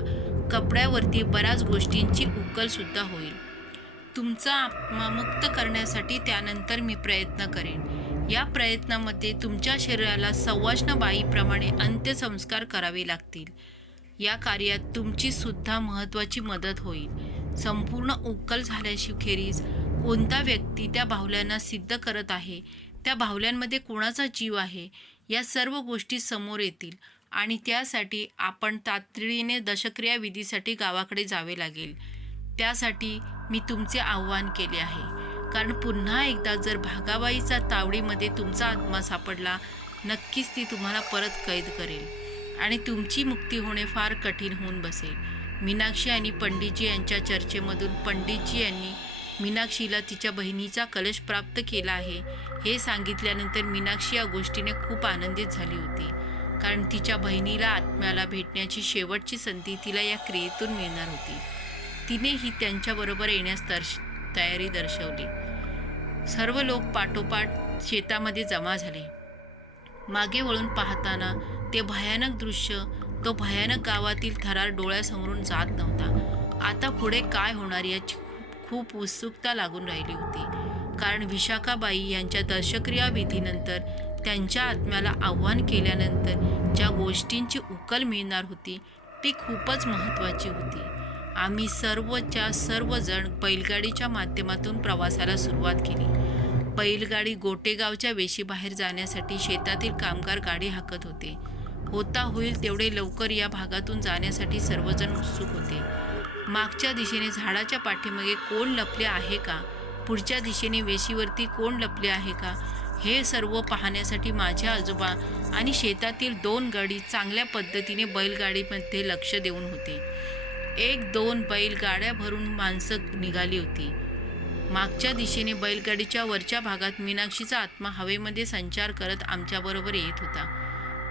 कपड्यावरती बऱ्याच गोष्टींची उकलसुद्धा होईल. तुमचा आत्मा मुक्त करण्यासाठी त्यानंतर मी प्रयत्न करेन. या प्रयत्नामध्ये तुमच्या शरीराला सवाष्णबाईप्रमाणे अंत्यसंस्कार करावे लागतील. या कार्यात तुमची सुद्धा महत्त्वाची मदत होईल. संपूर्ण उकल झाल्याखेरीज कोणता व्यक्ती त्या बाहुल्यांना सिद्ध करत आहे, त्या बाहुल्यांमध्ये कोणाचा जीव आहे, या सर्व गोष्टी समोर येतील आणि त्यासाठी आपण तातडीने दशक्रिया विधीसाठी गावाकडे जावे लागेल. त्यासाठी मी तुमचे आव्हान केले आहे, कारण पुन्हा एकदा जर भागाबाईचा तावडीमध्ये तुमचा आत्मा सापडला, नक्कीच ती तुम्हाला परत कैद करेल आणि तुमची मुक्ती होणे फार कठीण होऊन बसेल. मीनाक्षी आणि पंडितजी यांच्या चर्चेमधून पंडितजी यांनी मीनाक्षीला तिच्या बहिणीचा कलश प्राप्त केला आहे हे सांगितल्यानंतर मीनाक्षी या गोष्टीने खूप आनंदित झाली होती, कारण तिच्या बहिणीला आत्म्याला भेटण्याची शेवटची संधी तिला या क्रियेतून मिळणार होती. तिनेही त्यांच्याबरोबर येण्यास तयारी दर्शवली. सर्व लोक पाठोपाठ शेतामध्ये जमा झाले. मागे वळून पाहताना ते भयानक दृश्य, तो भयानक गावातील थरार डोळ्यासमोरून जात नव्हता. आता पुढे काय होणार याची खूप उत्सुकता लागून राहिली होती, कारण विशाखाबाई यांच्या दशक्रिया विधीनंतर त्यांच्या आत्म्याला आव्हान केल्यानंतर ज्या गोष्टींची उकल मिळणार होती तथापि खूपच महत्त्वाची होती. आम्ही सर्वजण बैलगाडीच्या माध्यमातून प्रवासाला सुरुवात केली. बैलगाडी गोटेगावच्या वेशीबाहेर जाण्यासाठी शेतातील कामगार गाडी हाकत होते. होता होईल तेवढे लवकर या भागातून जाण्यासाठी सर्वजण उत्सुक होते. मागच्या दिशेने झाडाच्या पाठीमागे कोण लपले आहे का, पुढच्या दिशेने वेशीवरती कोण लपले आहे का, हे सर्व पाहण्यासाठी माझे आजोबा आणि शेतातील 2 गडी चांगल्या पद्धतीने बैलगाडीमध्ये लक्ष देऊन होते. 1-2 बैलगाड्या भरून माणसं निघाली होती. मागच्या दिशेने बैलगाडीच्या वरच्या भागात मीनाक्षीचा आत्मा हवेमध्ये संचार करत आमच्याबरोबर येत होता.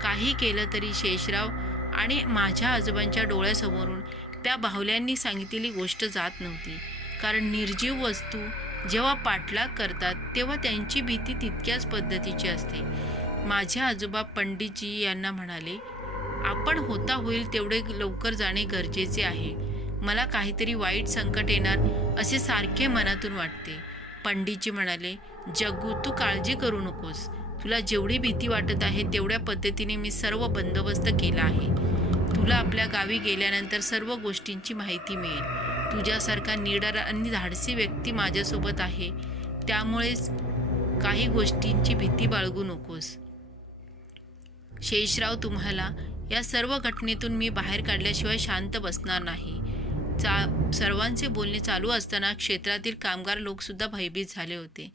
काही केलं तरी शेषराव आणि माझ्या आजोबांच्या डोळ्यासमोरून त्या बाहुल्यांनी सांगितलेली गोष्ट जात नव्हती. कारण निर्जीव वस्तू जेव्हा पाठलाग करतात तेव्हा त्यांची भीती तितक्याच पद्धतीची असते. माझे आजोबा पंडितजी यांना म्हणाले, आपण होता होईल तेवढे लवकर जाणे गरजेचे आहे. मला काहीतरी वाईट संकट येणार असे सारखे मनातून वाटते. पंडितजी म्हणाले, जग्गू तू काळजी करू नकोस. तुला जेवढी भीती वाटत आहे तेवढ्या पद्धतीने मी सर्व बंदोबस्त केला आहे. तुला आपल्या गावी गेल्यानंतर सर्व गोष्टींची माहिती मिळेल. तुझ्यासारखा निडर आणि धाडसी व्यक्ती माझ्यासोबत आहे, त्यामुळेच काही गोष्टींची भीती बाळगू नकोस. शेषराव, तुम्हाला या सर्व घटनेतून मी बाहेर काढल्याशिवाय शांत बसणार नाही. सर्वांचे बोलणे चालू असताना क्षेत्रातील कामगार लोकसुद्धा भयभीत झाले होते.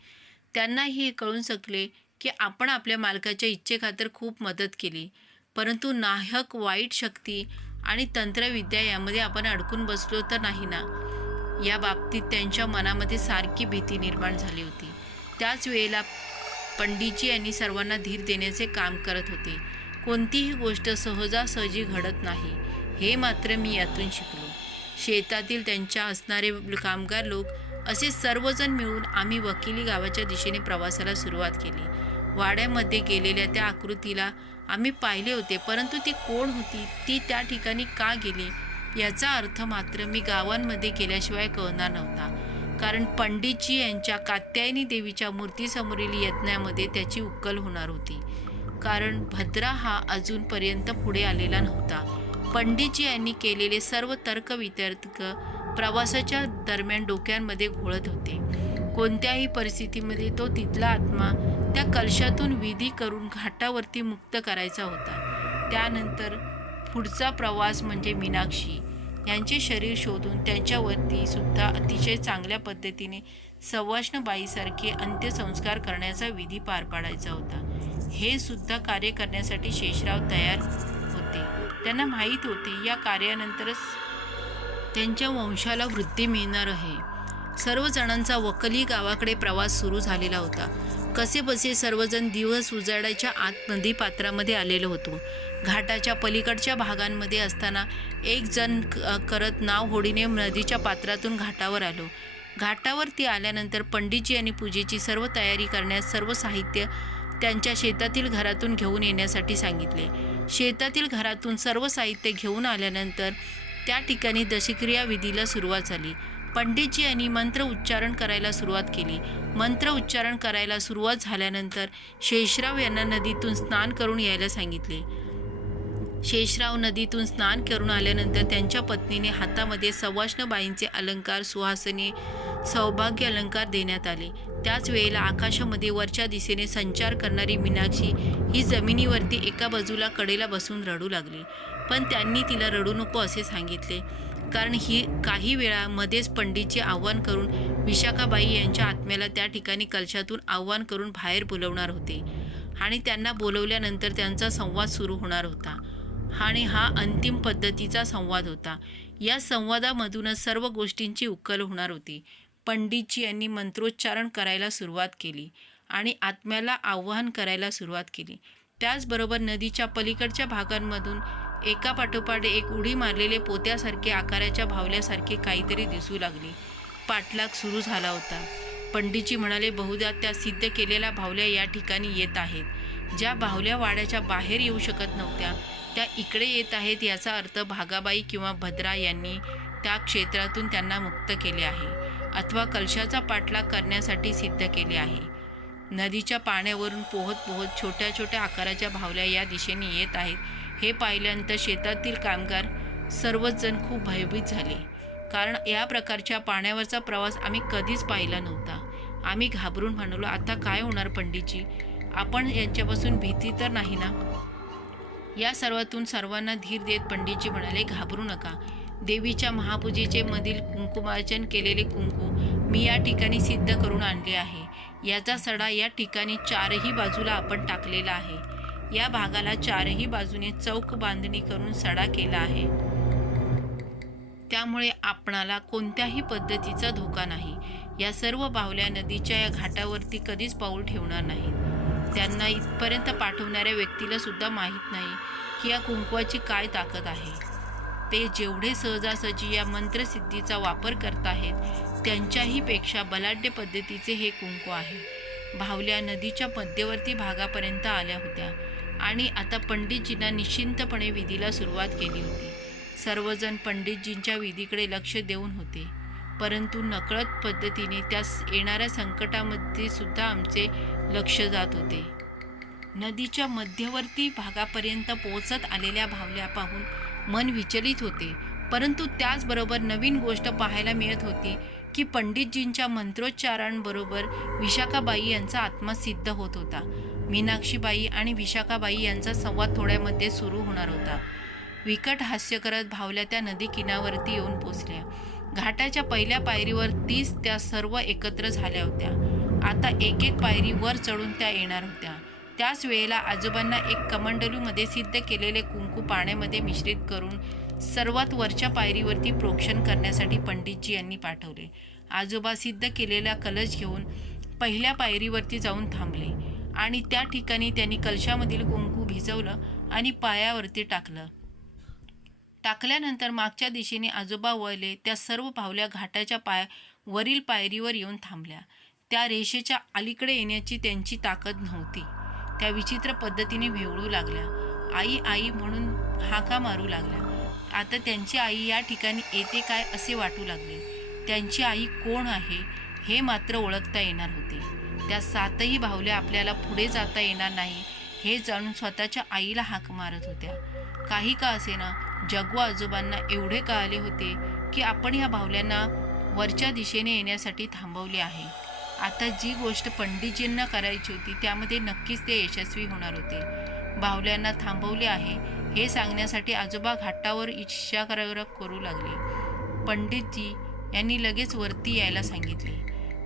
त्यांनाही हे कळून शकले की आपण आपल्या मालकाच्या इच्छेखातर खूप मदत केली, परंतु नाहक वाईट शक्ती आणि तंत्रविद्या यामध्ये आपण अडकून बसलो तर नाही ना. या बाबतीत त्यांच्या मनामध्ये सारखी भीती निर्माण झाली होती. त्याच वेळेला पंडितजी यांनी सर्वांना धीर देण्याचे काम करत होते. कोणतीही गोष्ट सहजासहजी घडत नाही, हे मात्र मी यातून शिकलो. शेतातील त्यांच्या असणारे कामगार लोक असे सर्वजण मिळून आम्ही वकिली गावाच्या दिशेने प्रवासाला सुरुवात केली. वाड्यामध्ये गेलेल्या त्या आकृतीला आम्ही पाहिले होते, परंतु ती कोण होती, ती त्या ठिकाणी का गेली, याचा अर्थ मात्र मी गावांमध्ये गेल्याशिवाय कळणार नव्हता. कारण पंडितजी यांच्या कात्यायनी देवीच्या मूर्तीसमोरील यज्ञामध्ये त्याची उकल होणार होती. कारण भद्रा हा अजूनपर्यंत पुढे आलेला नव्हता. पंडितजी यांनी केलेले सर्व तर्कवितर्क प्रवासाच्या दरम्यान डोक्यांमध्ये घोळत होते. कोणत्याही परिस्थितीमध्ये तो तिथला आत्मा त्या कलशातून विधी करून घाटावरती मुक्त करायचा होता. त्यानंतर पुढचा प्रवास म्हणजे मीनाक्षी यांचे शरीर शोधून त्यांच्यावरती सुद्धा अतिशय चांगल्या पद्धतीने सवाष्णबाईसारखे अंत्यसंस्कार करण्याचा विधी पार पाडायचा होता. हे सुद्धा कार्य करण्यासाठी शेषराव तयार होते. त्यांना माहीत होते या कार्यानंतरच त्यांच्या वंशाला वृद्धी मिळणार आहे. सर्व जणांचा वकली गावाकडे प्रवास सुरू झालेला होता. कसेबसे सर्वजण दिवस उजाडाच्या आत नदीपात्रामध्ये आलेलो होतो. घाटाच्या पलीकडच्या भागांमध्ये असताना एक जण करत नाव होडीने नदीच्या पात्रातून घाटावर आलो. घाटावरती आल्यानंतर पंडितजी यांनी पूजेची सर्व तयारी करण्यास सर्व साहित्य त्यांच्या शेतातील घरातून घेऊन येण्यासाठी सांगितले. शेतातील घरातून सर्व साहित्य घेऊन आल्यानंतर त्या ठिकाणी दशक्रिया विधीला सुरुवात झाली. पंडितजी यांनी मंत्र उच्चारण करायला सुरुवात केली. मंत्र उच्चारण करायला सुरुवात झाल्यानंतर शेषराव यांना नदीतून स्नान करून यायला सांगितले. शेषराव नदीतून स्नान करून आल्यानंतर त्यांच्या पत्नीने हातामध्ये सवाष्णबाईंचे अलंकार, सुहासने, सौभाग्य अलंकार देण्यात आले. त्याच वेळेला आकाशामध्ये वरच्या दिशेने संचार करणारी मीनाक्षी ही जमिनीवरती एका बाजूला कडेला बसून रडू लागली. पण त्यांनी तिला रडू नको असे सांगितले, कारण ही काही वेळा मध्येच पंडितजी आव्हान करून विशाखाबाई यांच्या आत्म्याला त्या ठिकाणी कलशातून आव्हान करून बाहेर बोलवणार होते आणि त्यांना बोलवल्यानंतर त्यांचा संवाद सुरू होणार होता आणि हा अंतिम पद्धतीचा संवाद होता. या संवादामधूनच सर्व गोष्टींची उकल होणार होती. पंडितजी यांनी मंत्रोच्चारण करायला सुरुवात केली आणि आत्म्याला आवाहन करायला सुरुवात केली. त्याचबरोबर नदीच्या पलीकडच्या भागांमधून एकापाठोपाठ एक उडी मारलेले पोत्यासारखे आकाराच्या भावल्यासारखे काहीतरी दिसू लागले. पाठलाग सुरू झाला होता. पंडितजी म्हणाले, बहुधा त्या सिद्ध केलेल्या भावल्या या ठिकाणी येत आहेत. ज्या भावल्या वाड्याच्या बाहेर येऊ शकत नव्हत्या त्या इकडे येत आहेत. याचा अर्थ भागाबाई किंवा भद्रा यांनी त्या क्षेत्रातून त्यांना मुक्त केले आहे अथवा कलशाचा पाठलाग करण्यासाठी सिद्ध केले आहे. नदीच्या पाण्यावरून पोहत पोहत छोट्या छोट्या आकाराच्या भावल्या या दिशेने येत आहेत. हे पाहिल्यानंतर शेतातील कामगार सर्वच जण खूप भयभीत झाले, कारण या प्रकारच्या पाण्यावरचा प्रवास आम्ही कधीच पाहिला नव्हता. आम्ही घाबरून म्हणालो, आता काय होणार पंडितजी? आपण यांच्यापासून भीती तर नाही ना? या सर्वातून सर्वांना धीर देत पंडितजी म्हणाले, घाबरू नका. देवीच्या महापूजेचे मधील कुंकुमार्चन केलेले कुंकू मी या ठिकाणी सिद्ध करून आणले आहे. याचा सडा या ठिकाणी चारही बाजूला आपण टाकलेला आहे. या भागाला चारही बाजूने चौक बांधणी करून सडा केला आहे. त्यामुळे आपणाला कोणत्याही पद्धतीचा धोका नाही. या सर्व बाहुल्या नदीच्या या घाटावरती कधीच पाऊल ठेवणार नाहीत. त्यांना इथपर्यंत पाठवणाऱ्या व्यक्तीला सुद्धा माहीत नाही की या कुंकवाची काय ताकद आहे. ते जेवढे सहजासहजी या मंत्रसिद्धीचा वापर करत आहेत त्यांच्याही पेक्षा बलाढ्य पद्धतीचे हे कुंकू आहे. बाहुल्या नदीच्या मध्यवर्ती भागापर्यंत आल्या होत्या आणि आता पंडितजींना निश्चिंतपणे विधीला सुरुवात केली होती. सर्वजण पंडितजींच्या विधीकडे लक्ष देऊन होते, परंतु नकळत पद्धतीने त्या येणाऱ्या संकटामध्ये सुद्धा आमचे लक्ष जात होते. नदीच्या मध्यवर्ती भागापर्यंत पोहोचत आलेल्या बाहुल्या पाहून मन विचलित होते, परंतु त्याचबरोबर नवीन गोष्ट पाहायला मिळत होती की पंडितजींच्या मंत्रोच्चारांबरोबर विशाखाबाई यांचा आत्मा सिद्ध होत होता. मीनाक्षीबाई आणि विशाखाबाई यांचा संवाद थोड्यामध्ये सुरू होणार होता. विकट हास्य करत बाहुल्या त्या नदी किनाऱ्यावरती येऊन पोचल्या. घाटाच्या पहिल्या पायरीवर 30 त्या सर्व एकत्र झाल्या होत्या. आता एक एक पायरी वर चढून त्या येणार होत्या. त्याच वेळेला आजोबांना एक कमंडलूमध्ये सिद्ध केलेले कुंकू पाण्यामध्ये मिश्रित करून सर्वात वरच्या पायरीवरती प्रोक्षण करण्यासाठी पंडितजी यांनी पाठवले. आजोबा सिद्ध केलेला कलश घेऊन पहिल्या पायरीवरती जाऊन थांबले आणि त्या ठिकाणी त्यांनी कलशामधील कुंकू भिजवलं आणि पायावरती टाकल्यानंतर मागच्या दिशेने आजोबा वळले. त्या सर्व बाहुल्या घाटाच्या वरील पायरीवर येऊन थांबल्या. त्या रेषेच्या अलीकडे येण्याची त्यांची ताकद नव्हती. त्या विचित्र पद्धतीने भेवळू लागल्या. आई आई म्हणून हाका मारू लागल्या. आता त्यांची आई या ठिकाणी येते काय असे वाटू लागले. त्यांची आई कोण आहे हे मात्र ओळखता येणार होते. त्या 7ही बाहुल्या आपल्याला पुढे जाता येणार नाही हे जाणून स्वतःच्या आईला हाक मारत होत्या. काही का असेना जग्गू आजोबांना एवढे कळाले होते की आपण या बाहुल्यांना वरच्या दिशेने येण्यासाठी थांबवले आहे. आता जी गोष्ट पंडितजींना करायची होती त्यामध्ये नक्कीच ते यशस्वी होणार होते. बाहुल्यांना थांबवले आहे हे सांगण्यासाठी आजोबा घाटावर इशारा करू लागले. पंडितजी यांनी लगेच वरती यायला सांगितले.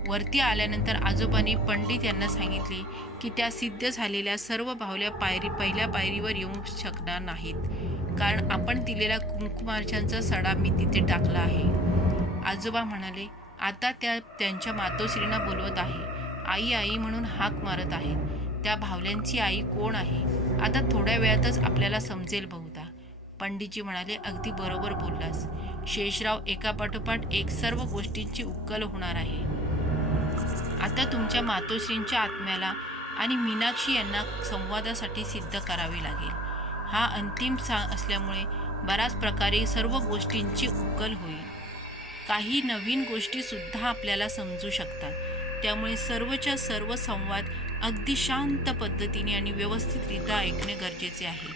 वरती आल्यानंतर आजोबांनी पंडित यांना सांगितले की त्या सिद्ध झालेल्या सर्व बाहुल्या पहिल्या पायरीवर येऊ शकणार नाहीत, कारण आपण दिलेला कुंकुमार्चनाचा सडा मी तिथे टाकला आहे. आजोबा म्हणाले, आता त्या त्यांच्या मातोश्रींना बोलवत आहे. आई आई म्हणून हाक मारत आहेत. त्या बाहुल्यांची आई कोण आहे आता थोड्या वेळातच आपल्याला समजेल बहुधा. पंडितजी म्हणाले, अगदी बरोबर बोललास शेषराव. एकापाठोपाठ एक सर्व गोष्टींची उकल होणार आहे. आता तुमच्या मातोश्रींच्या आत्म्याला आणि मीनाक्षी यांना संवादासाठी सिद्ध करावे लागेल. हा अंतिम असल्यामुळे बऱ्याच प्रकारे सर्व गोष्टींची उकल होईल. काही नवीन गोष्टीसुद्धा आपल्याला समजू शकतात. त्यामुळे सर्वच्या सर्व संवाद अगदी शांत पद्धतीने आणि व्यवस्थितरित्या ऐकणे गरजेचे आहे.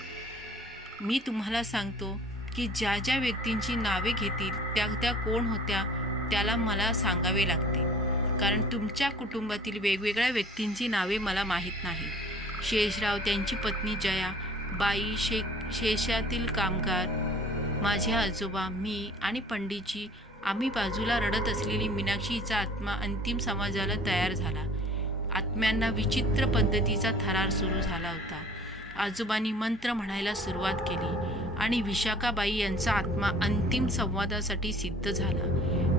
मी तुम्हाला सांगतो की ज्या ज्या व्यक्तींची नावे घेतील त्या कोण होत्या त्याला मला सांगावे लागते, कारण तुमच्या कुटुंबातील वेगवेगळ्या व्यक्तींची नावे मला माहीत नाहीत. शेषराव, त्यांची पत्नी जया, बाई, शेषातील कामगार, माझे आजोबा, मी आणि पंडितजी. आम्ही बाजूला रडत असलेली मीनाक्षीचा आत्मा अंतिम समाजाला तयार झाला. आत्म्यांना विचित्र पद्धतीचा थरार सुरू झाला होता. आजोबांनी मंत्र म्हणायला सुरुवात केली आणि विशाखाबाई यांचा आत्मा अंतिम संवादासाठी सिद्ध झाला.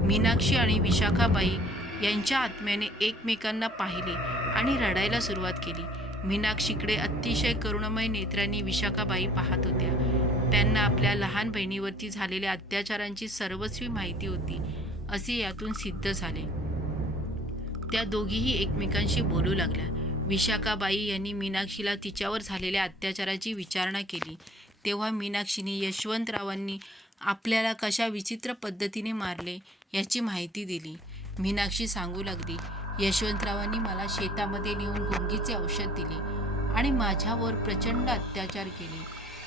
मीनाक्षी आणि विशाखाबाई यांच्या आत्म्याने एकमेकांना पाहिले आणि रडायला सुरुवात केली. मीनाक्षीकडे अतिशय करुणामय नेत्रांनी विशाखाबाई पाहत होत्या. त्यांना आपल्या लहान बहिणीवरती झालेल्या अत्याचारांची सर्वस्वी माहिती होती असे यातून सिद्ध झाले. त्या दोघीही एकमेकांशी बोलू लागल्या. विशाखाबाई यांनी मीनाक्षीला तिच्यावर झालेल्या अत्याचाराची विचारणा केली. तेव्हा मीनाक्षीने यशवंतरावांनी आपल्याला कशा विचित्र पद्धतीने मारले याची माहिती दिली. मीनाक्षी सांगू लागली, यशवंतरावांनी मला शेतामध्ये नेऊन गुंगीचे औषध दिले आणि माझ्यावर प्रचंड अत्याचार केले.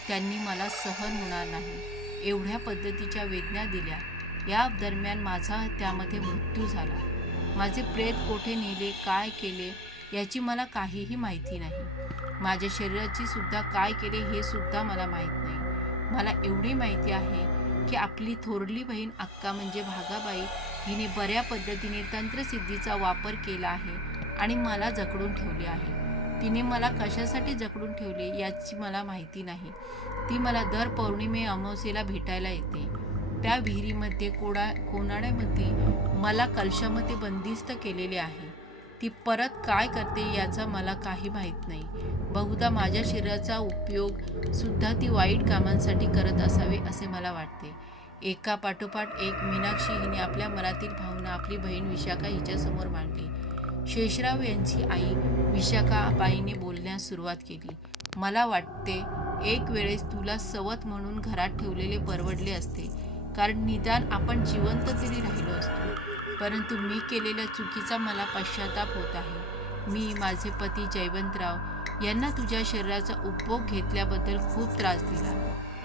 त्यांनी मला सहन होणार नाही एवढ्या पद्धतीच्या वेदना दिल्या. या दरम्यान माझा त्यामध्ये मृत्यू झाला. माझे प्रेत कोठे नेले, काय केले याची मला काहीही माहिती नाही. माझ्या शरीराची सुद्धा काय केले हे सुद्धा मला माहीत नाही. मला एवढी माहिती आहे की आपली थोरली बहीण अक्का म्हणजे भागाबाई हिने बऱ्या पद्धतीने तंत्रसिद्धीचा वापर केला आहे आणि मला जखडून ठेवले आहे. तिने मला कशासाठी जखडून ठेवले याची मला माहिती नाही. ती मला दर पौर्णिमे अमावस्येला भेटायला येते. त्या विहिरीमध्ये कोनाड्यामध्ये मला कलशामध्ये बंदिस्त केलेले आहे. ती परत काय करते याचा मला काही माहीत नाही. बहुधा माझ्या शरीराचा उपयोग सुद्धा ती वाईट कामांसाठी करत असावे असे मला वाटते. एका पाठोपाठ एक मीनाक्षी हिने आपल्या मनातील भावना आपली बहीण विशाखा हिच्यासमोर मांडली. शेषराव यांची आई विशाखाबाईने बोलण्यास सुरुवात केली. मला वाटते एक वेळेस तुला सवत म्हणून घरात ठेवलेले परवडले असते, कारण निदान आपण जिवंत तरी राहिलो असतो. परंतु मी केलेल्या चुकीचा मला पश्चाताप होत आहे. मी माझे पती जयवंतराव यांना तुझ्या शरीराचा उपभोग घेतल्याबद्दल खूप त्रास दिला.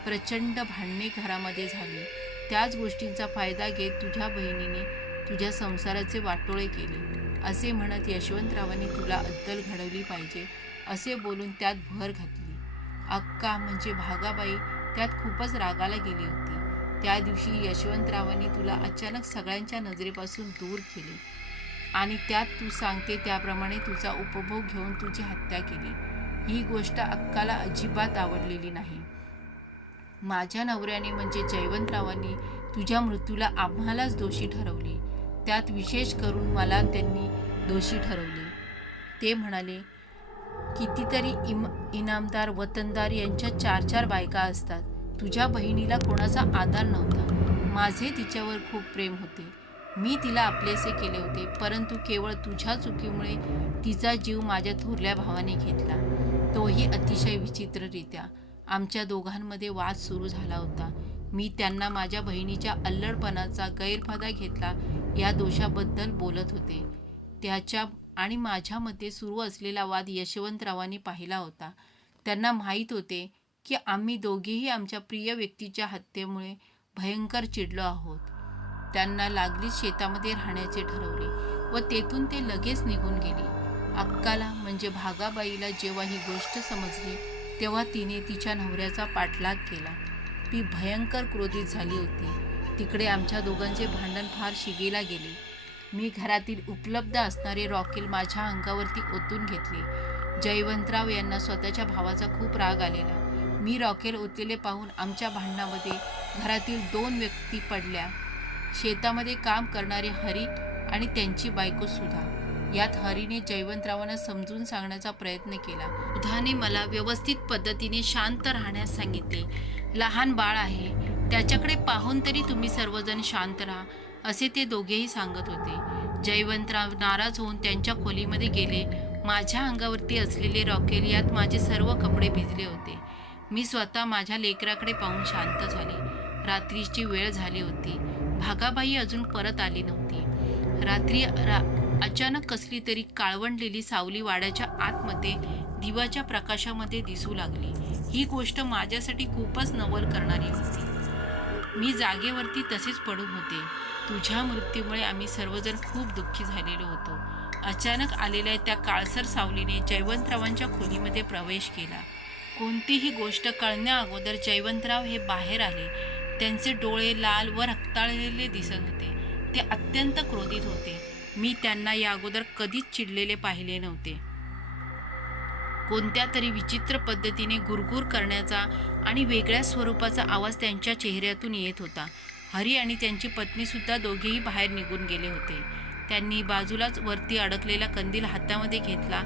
प्रचंड भांडणे घरामध्ये झाली. त्याच गोष्टींचा फायदा घेत तुझ्या बहिणीने तुझ्या संसाराचे वाटोळे केले. असे म्हणत यशवंतरावांनी तुला अद्दल घडवली पाहिजे असे बोलून त्यात भर घातली. अक्का म्हणजे भागाबाई त्यात खूपच रागाला गेली होती. त्या दिवशी यशवंतरावांनी तुला अचानक सगळ्यांच्या नजरेपासून दूर केले आणि त्यात तू सांगते त्याप्रमाणे तुझा उपभोग घेऊन तुझी हत्या केली. ही गोष्ट अक्काला अजिबात आवडलेली नाही. माझ्या नवऱ्याने म्हणजे जयवंतरावांनी तुझ्या मृत्यूला आम्हालाच दोषी ठरवले. त्यात विशेष करून मला त्यांनी दोषी ठरवले. ते म्हणाले, कितीतरी इनामदार वतनदार यांच्या 4-4 बायका असतात. तुझ्या बहिणीला कोणाचा आधार नव्हता. माझे तिच्यावर खूप प्रेम होते. मी तिला आपलेसे केले होते, परंतु केवळ तुझ्या चुकीमुळे तिचा जीव माझ्या थोरल्या भावाने घेतला, तोही अतिशय विचित्ररित्या. आमच्या दोघांमध्ये वाद सुरू झाला होता. मी त्यांना माझ्या बहिणीच्या अल्लडपणाचा गैरफायदा घेतला या दोषाबद्दल बोलत होते. त्याच्या आणि माझ्यामध्ये सुरू असलेला वाद यशवंतरावांनी पाहिला होता. त्यांना माहीत होते की आम्ही दोघेही आमच्या प्रिय व्यक्तीच्या हत्येमुळे भयंकर चिडलो आहोत. त्यांना लागलीच शेतामध्ये राहण्याचे ठरवले व तेथून ते लगेच निघून गेले. अक्काला म्हणजे भागाबाईला जेव्हा ही गोष्ट समजली तेव्हा तिने तिच्या नवऱ्याचा पाठलाग केला. ती भयंकर क्रोधित झाली होती. तिकडे आमच्या दोघांचे भांडण फार शिगेला गेले. मी घरातील उपलब्ध असणारे रॉकेल माझ्या अंगावरती ओतून घेतले. जयवंतराव यांना स्वतःच्या भावाचा खूप राग आलेला. मी रॉकेल ओतलेले पाहून आमच्या भांडणामध्ये घरातील 2 व्यक्ती पडल्या. शेतामध्ये काम करणारे हरी आणि त्यांची बायको सुधा. यात हरीने जयवंतरावांना समजून सांगण्याचा प्रयत्न केला. सुधाने मला व्यवस्थित पद्धतीने शांत राहण्यास सांगितले. लहान बाळ आहे, त्याच्याकडे पाहून तरी तुम्ही सर्वजण शांत राहा असे ते दोघेही सांगत होते. जयवंतराव नाराज होऊन त्यांच्या खोलीमध्ये गेले. माझ्या अंगावरती असलेले रॉकेल यात माझे सर्व कपडे भिजले होते. मी स्वतः माझ्या लेकराकडे पाहून शांत झाले. रात्रीची वेळ झाली होती. भागाबाई अजून परत आली नव्हती. रात्री अचानक कसली तरी काळवंडलेली सावली वाड्याच्या आतमध्ये दिवाच्या प्रकाशामध्ये दिसू लागली. ही गोष्ट माझ्यासाठी खूपच नवल करणारी होती. मी जागेवरती तसेच पडून होते. तुझ्या मृत्यूमुळे आम्ही सर्वजण खूप दुःखी झालेलो होतो. अचानक आलेल्या त्या काळसर सावलीने जयवंतरावांच्या खोलीमध्ये प्रवेश केला. कोणतीही गोष्ट कळण्या अगोदर जयवंतराव हे बाहेर आले. त्यांचे डोळे लाल व रक्ताळलेले दिसत होते. ते अत्यंत क्रोधित होते. मी त्यांना या अगोदर कधीच चिडलेले पाहिले नव्हते. कोणत्या तरी विचित्र पद्धतीने गुरगुर करण्याचा आणि वेगळ्या स्वरूपाचा आवाज त्यांच्या चेहऱ्यातून येत होता. हरी आणि त्यांची पत्नीसुद्धा दोघेही बाहेर निघून गेले होते. त्यांनी बाजूलाच वरती अडकलेला कंदील हातामध्ये घेतला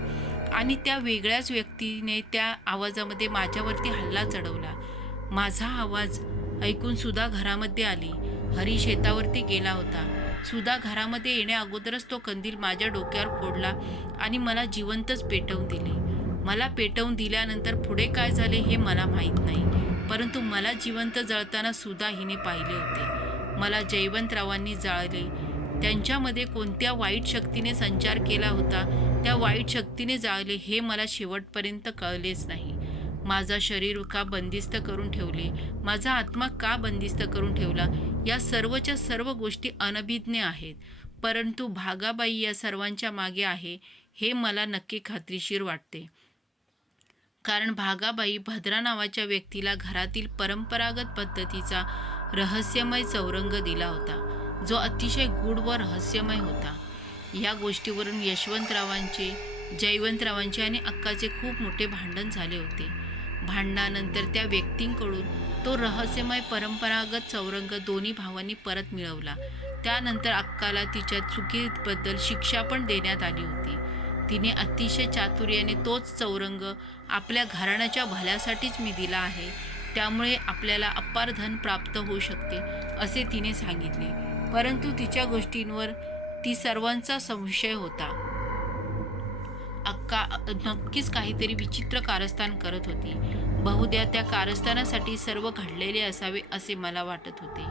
आणि त्या वेगळ्याच व्यक्तीने त्या आवाजामध्ये माझ्यावरती हल्ला चढवला. माझा आवाज ऐकून सुधा घरामध्ये आली. हरी शेतावरती गेला होता. सुधा घरामध्ये येण्या अगोदरच तो कंदील माझ्या डोक्यावर फोडला आणि मला जिवंतच पेटवून दिले. मला पेटवून दिल्यानंतर पुढे काय झाले हे मला माहीत नाही, परंतु मला जिवंत जळताना सुधा हिने पाहिले होते. मला जयवंतरावांनी जाळले. त्यांच्यामध्ये कोणत्या वाईट शक्तीने संचार केला होता, त्या वाईट शक्तीने जाळले हे मला शेवटपर्यंत कळलेच नाही. माझा शरीर का बंदिस्त करून ठेवले, माझा आत्मा का बंदिस्त करून ठेवला, या सर्वच्या सर्व गोष्टी अनभिज्ञ आहेत. परंतु भागाबाई या सर्वांच्या मागे आहे हे मला नक्की खात्रीशीर वाटते. कारण भागाबाई भद्रा नावाच्या व्यक्तीला घरातील परंपरागत पद्धतीचा रहस्यमय चौरंग दिला होता, जो अतिशय गूढ व रहस्यमय होता. या गोष्टीवरून यशवंतरावांचे, जयवंतरावांचे आणि अक्काचे खूप मोठे भांडण झाले होते. भांडणानंतर त्या व्यक्तींकडून तो रहस्यमय परंपरागत चौरंग दोन्ही भावांनी परत मिळवला. त्यानंतर अक्काला तिच्या चुकीबद्दल शिक्षा पण देण्यात आली होती. तिने अतिशय चातुर्याने तोच चौरंग आपल्या घराण्याच्या भल्यासाठीच मी दिला आहे, त्यामुळे आपल्याला अपार धन प्राप्त होऊ शकते असे तिने सांगितले. परंतु तिच्या गोष्टींवर ती सर्वांचा संशय होता. अक्का नक्कीच काहीतरी विचित्र कारस्थान करत होती. बहुधा त्या कारस्थानासाठी सर्व घडलेले असावे असे मला वाटत होते.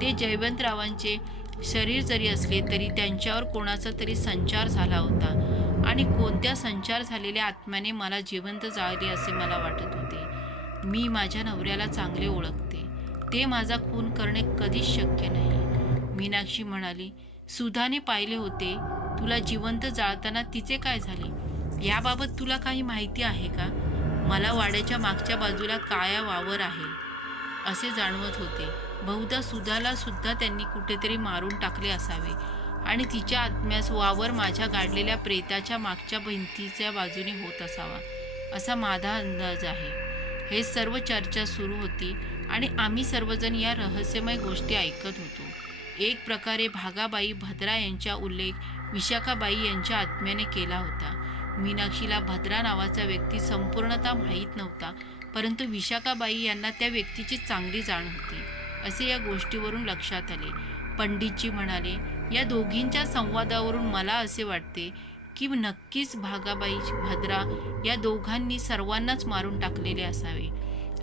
ते जयवंतरावांचे शरीर जरी असले तरी त्यांच्यावर कोणाचा तरी संचार झाला होता आणि कोणत्या संचार झालेल्या आत्म्याने मला जिवंत जाळले असे मला वाटत होते. मी माझ्या नवऱ्याला चांगले ओळखते. ते माझा खून करणे कधीच शक्य नाही. मीनाक्षी म्हणाली, सुधाने पाहिले होते तुला जिवंत जाळताना. तिचे काय झाले याबाबत तुला काही माहिती आहे का? मला वाड्याच्या मागच्या बाजूला काळा वावर आहे असे जाणवत होते. बहुधा सुधाला सुद्धा त्यांनी कुठेतरी मारून टाकले असावे आणि तिच्या आत्म्यास वावर माझ्या गाडलेल्या प्रेताच्या मागच्या भिंतीच्या बाजूने होत असावा असा माझा अंदाज आहे. हे सर्व चर्चा सुरू होती आणि आम्ही सर्वजण या रहस्यमय गोष्टी ऐकत होतो. एक प्रकारे भागाबाई भद्रा यांचा उल्लेख विशाखाबाई यांच्या आत्म्याने केला होता. मीनाक्षीला भद्रा नावाचा व्यक्ती संपूर्णतः माहीत नव्हता, परंतु विशाखाबाई यांना त्या व्यक्तीची चांगली जाण होती असे या गोष्टीवरून लक्षात आले. पंडितजी म्हणाले, या दोघींच्या संवादावरून मला असे वाटते की नक्कीच भागाबाई भद्रा या दोघांनी सर्वांनाच मारून टाकलेले असावे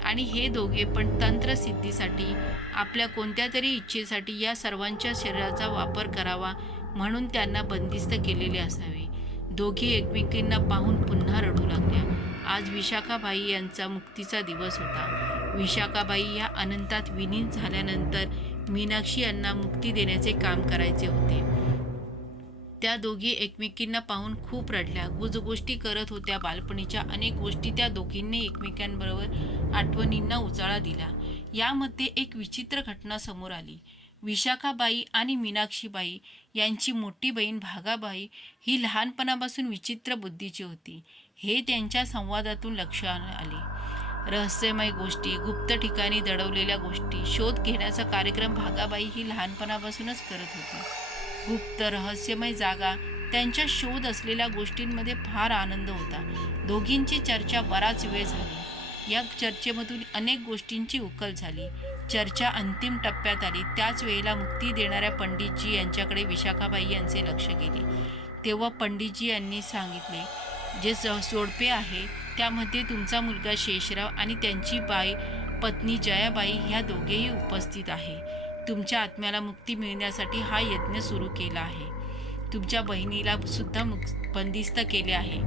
आणि हे दोघे पण तंत्रसिद्धीसाठी आपल्या कोणत्या तरी इच्छेसाठी या सर्वांच्या शरीराचा वापर करावा म्हणून त्यांना बंदिस्त केलेले असावे. दोघे एकमेकींना पाहून पुन्हा रडू लागल्या. आज विशाखाबाई यांचा मुक्तीचा दिवस होता. विशाखाबाई या अनंतात विलीन झाल्यानंतर मीनाक्षी यांना मुक्ती देण्याचे काम करायचे होते. त्या दोघी एकमेकींना पाहून खूप रडल्या, गुजगोष्टी करत होत्या. बालपणीच्या अनेक गोष्टी त्या दोघींनी एकमेकांबरोबर आठवणींना उजाळा दिला. यामध्ये एक विचित्र घटना समोर आली. विशाखाबाई आणि मीनाक्षीबाई यांची मोठी बहीण भागाबाई ही लहानपणापासून विचित्र बुद्धीची होती हे त्यांच्या संवादातून लक्षात आले. रहस्यमय गोष्टी, गुप्त ठिकाणी दडवलेल्या गोष्टी शोध घेण्याचा कार्यक्रम भागाबाई ही लहानपणापासूनच करत होती. गुप्त रहस्यमय जागा, त्यांच्या शोध असलेल्या गोष्टींमध्ये फार आनंद होता. दोघींची चर्चा बराच वेळ झाली. या चर्चेमधून अनेक गोष्टींची उकल झाली. चर्चा अंतिम टप्प्यात आली. त्याच वेळेला मुक्ती देणाऱ्या पंडितजी यांच्याकडे विशाखाबाई यांचे लक्ष गेले. तेव्हा पंडितजी यांनी सांगितले, जे जोडपे आहे त्यामध्ये तुमचा मुलगा शेषराव आणि त्यांची पत्नी जयाबाई ह्या दोघेही उपस्थित आहे. तुमच्या आत्म्याला मुक्ती मिळण्यासाठी हा यज्ञ सुरू केला आहे. तुमच्या बहिणीला सुद्धा बंदिस्त केले आहे.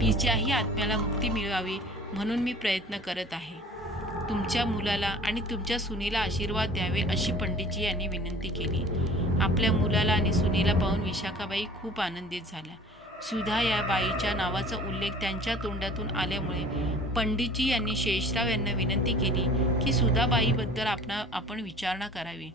तिच्याही आत्म्याला मुक्ती मिळावी म्हणून मी प्रयत्न करत आहे. तुमच्या मुलाला आणि तुमच्या सुनेला आशीर्वाद द्यावे अशी पंडितजी यांनी विनंती केली. आपल्या मुलाला आणि सुनेला पाहून विशाखाबाई खूप आनंदित झाल्या. सुधा या बाईच्या नावाचा उल्लेख त्यांच्या तोंडातून आल्यामुळे पंडितजी यांनी शेषराव यांना विनंती केली की सुधाबाईबद्दल आपण विचारणा करावी.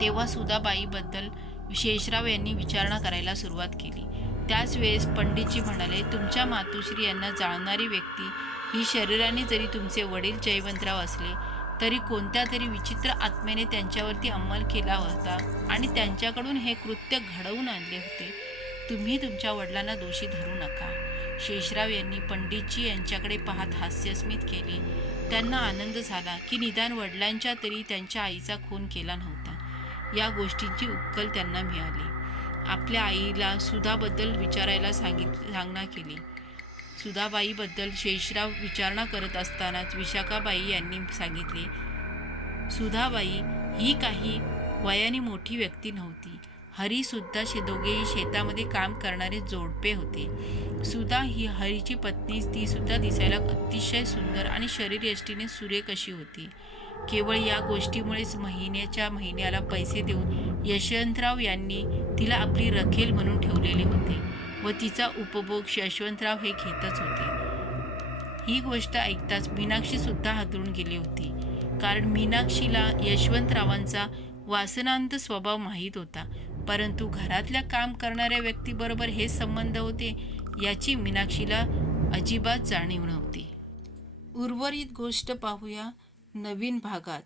तेव्हा सुधाबाईबद्दल शेषराव यांनी विचारणा करायला सुरुवात केली. त्याच वेळेस पंडितजी म्हणाले, तुमच्या मातोश्री यांना जाणणारी व्यक्ती ही शरीराने जरी तुमचे वडील जयवंतराव असले तरी कोणत्या तरी विचित्र आत्म्याने त्यांच्यावरती अंमल केला होता आणि त्यांच्याकडून हे कृत्य घडवून आणले होते. तुम्ही तुमच्या वडिलांना दोषी धरू नका. शेषराव यांनी पंडितजी यांच्याकडे पाहत हास्यस्मित केले. त्यांना आनंद झाला की निदान वडिलांच्या तरी त्यांच्या आईचा खून केला नव्हता. या गोष्टींची उकल त्यांना मिळाली. आपल्या आईला सुधाबद्दल विचारायला सांगना केली. सुधाबाईबद्दल शेषराव विचारणा करत असतानाच विशाखाबाई यांनी सांगितले, सुधाबाई ही काही वयाने मोठी व्यक्ती नव्हती. हरीसुद्धा दोघेही शेतामध्ये काम करणारे जोडपे होते. सुधा ही हरीची पत्नी, ती सुद्धा दिसायला अतिशय सुंदर आणि शरीरयष्टीने सुरेख अशी होती. केवळ या गोष्टीमुळेच महिन्याच्या महिन्याला पैसे देऊन यशवंतराव यांनी तिला आपली रखेल म्हणून ठेवलेले होते व तिचा उपभोग यशवंतराव हे घेतच होते. ही गोष्ट ऐकताच मीनाक्षी सुद्धा हादरून गेली होती, कारण मीनाक्षीला यशवंतरावांचा वासनांत स्वभाव माहीत होता, परंतु घरातल्या काम करणाऱ्या व्यक्तीबरोबर हे संबंध होते याची मीनाक्षीला अजिबात जाणीव नव्हती. उर्वरित गोष्ट पाहूया नवीन भागात.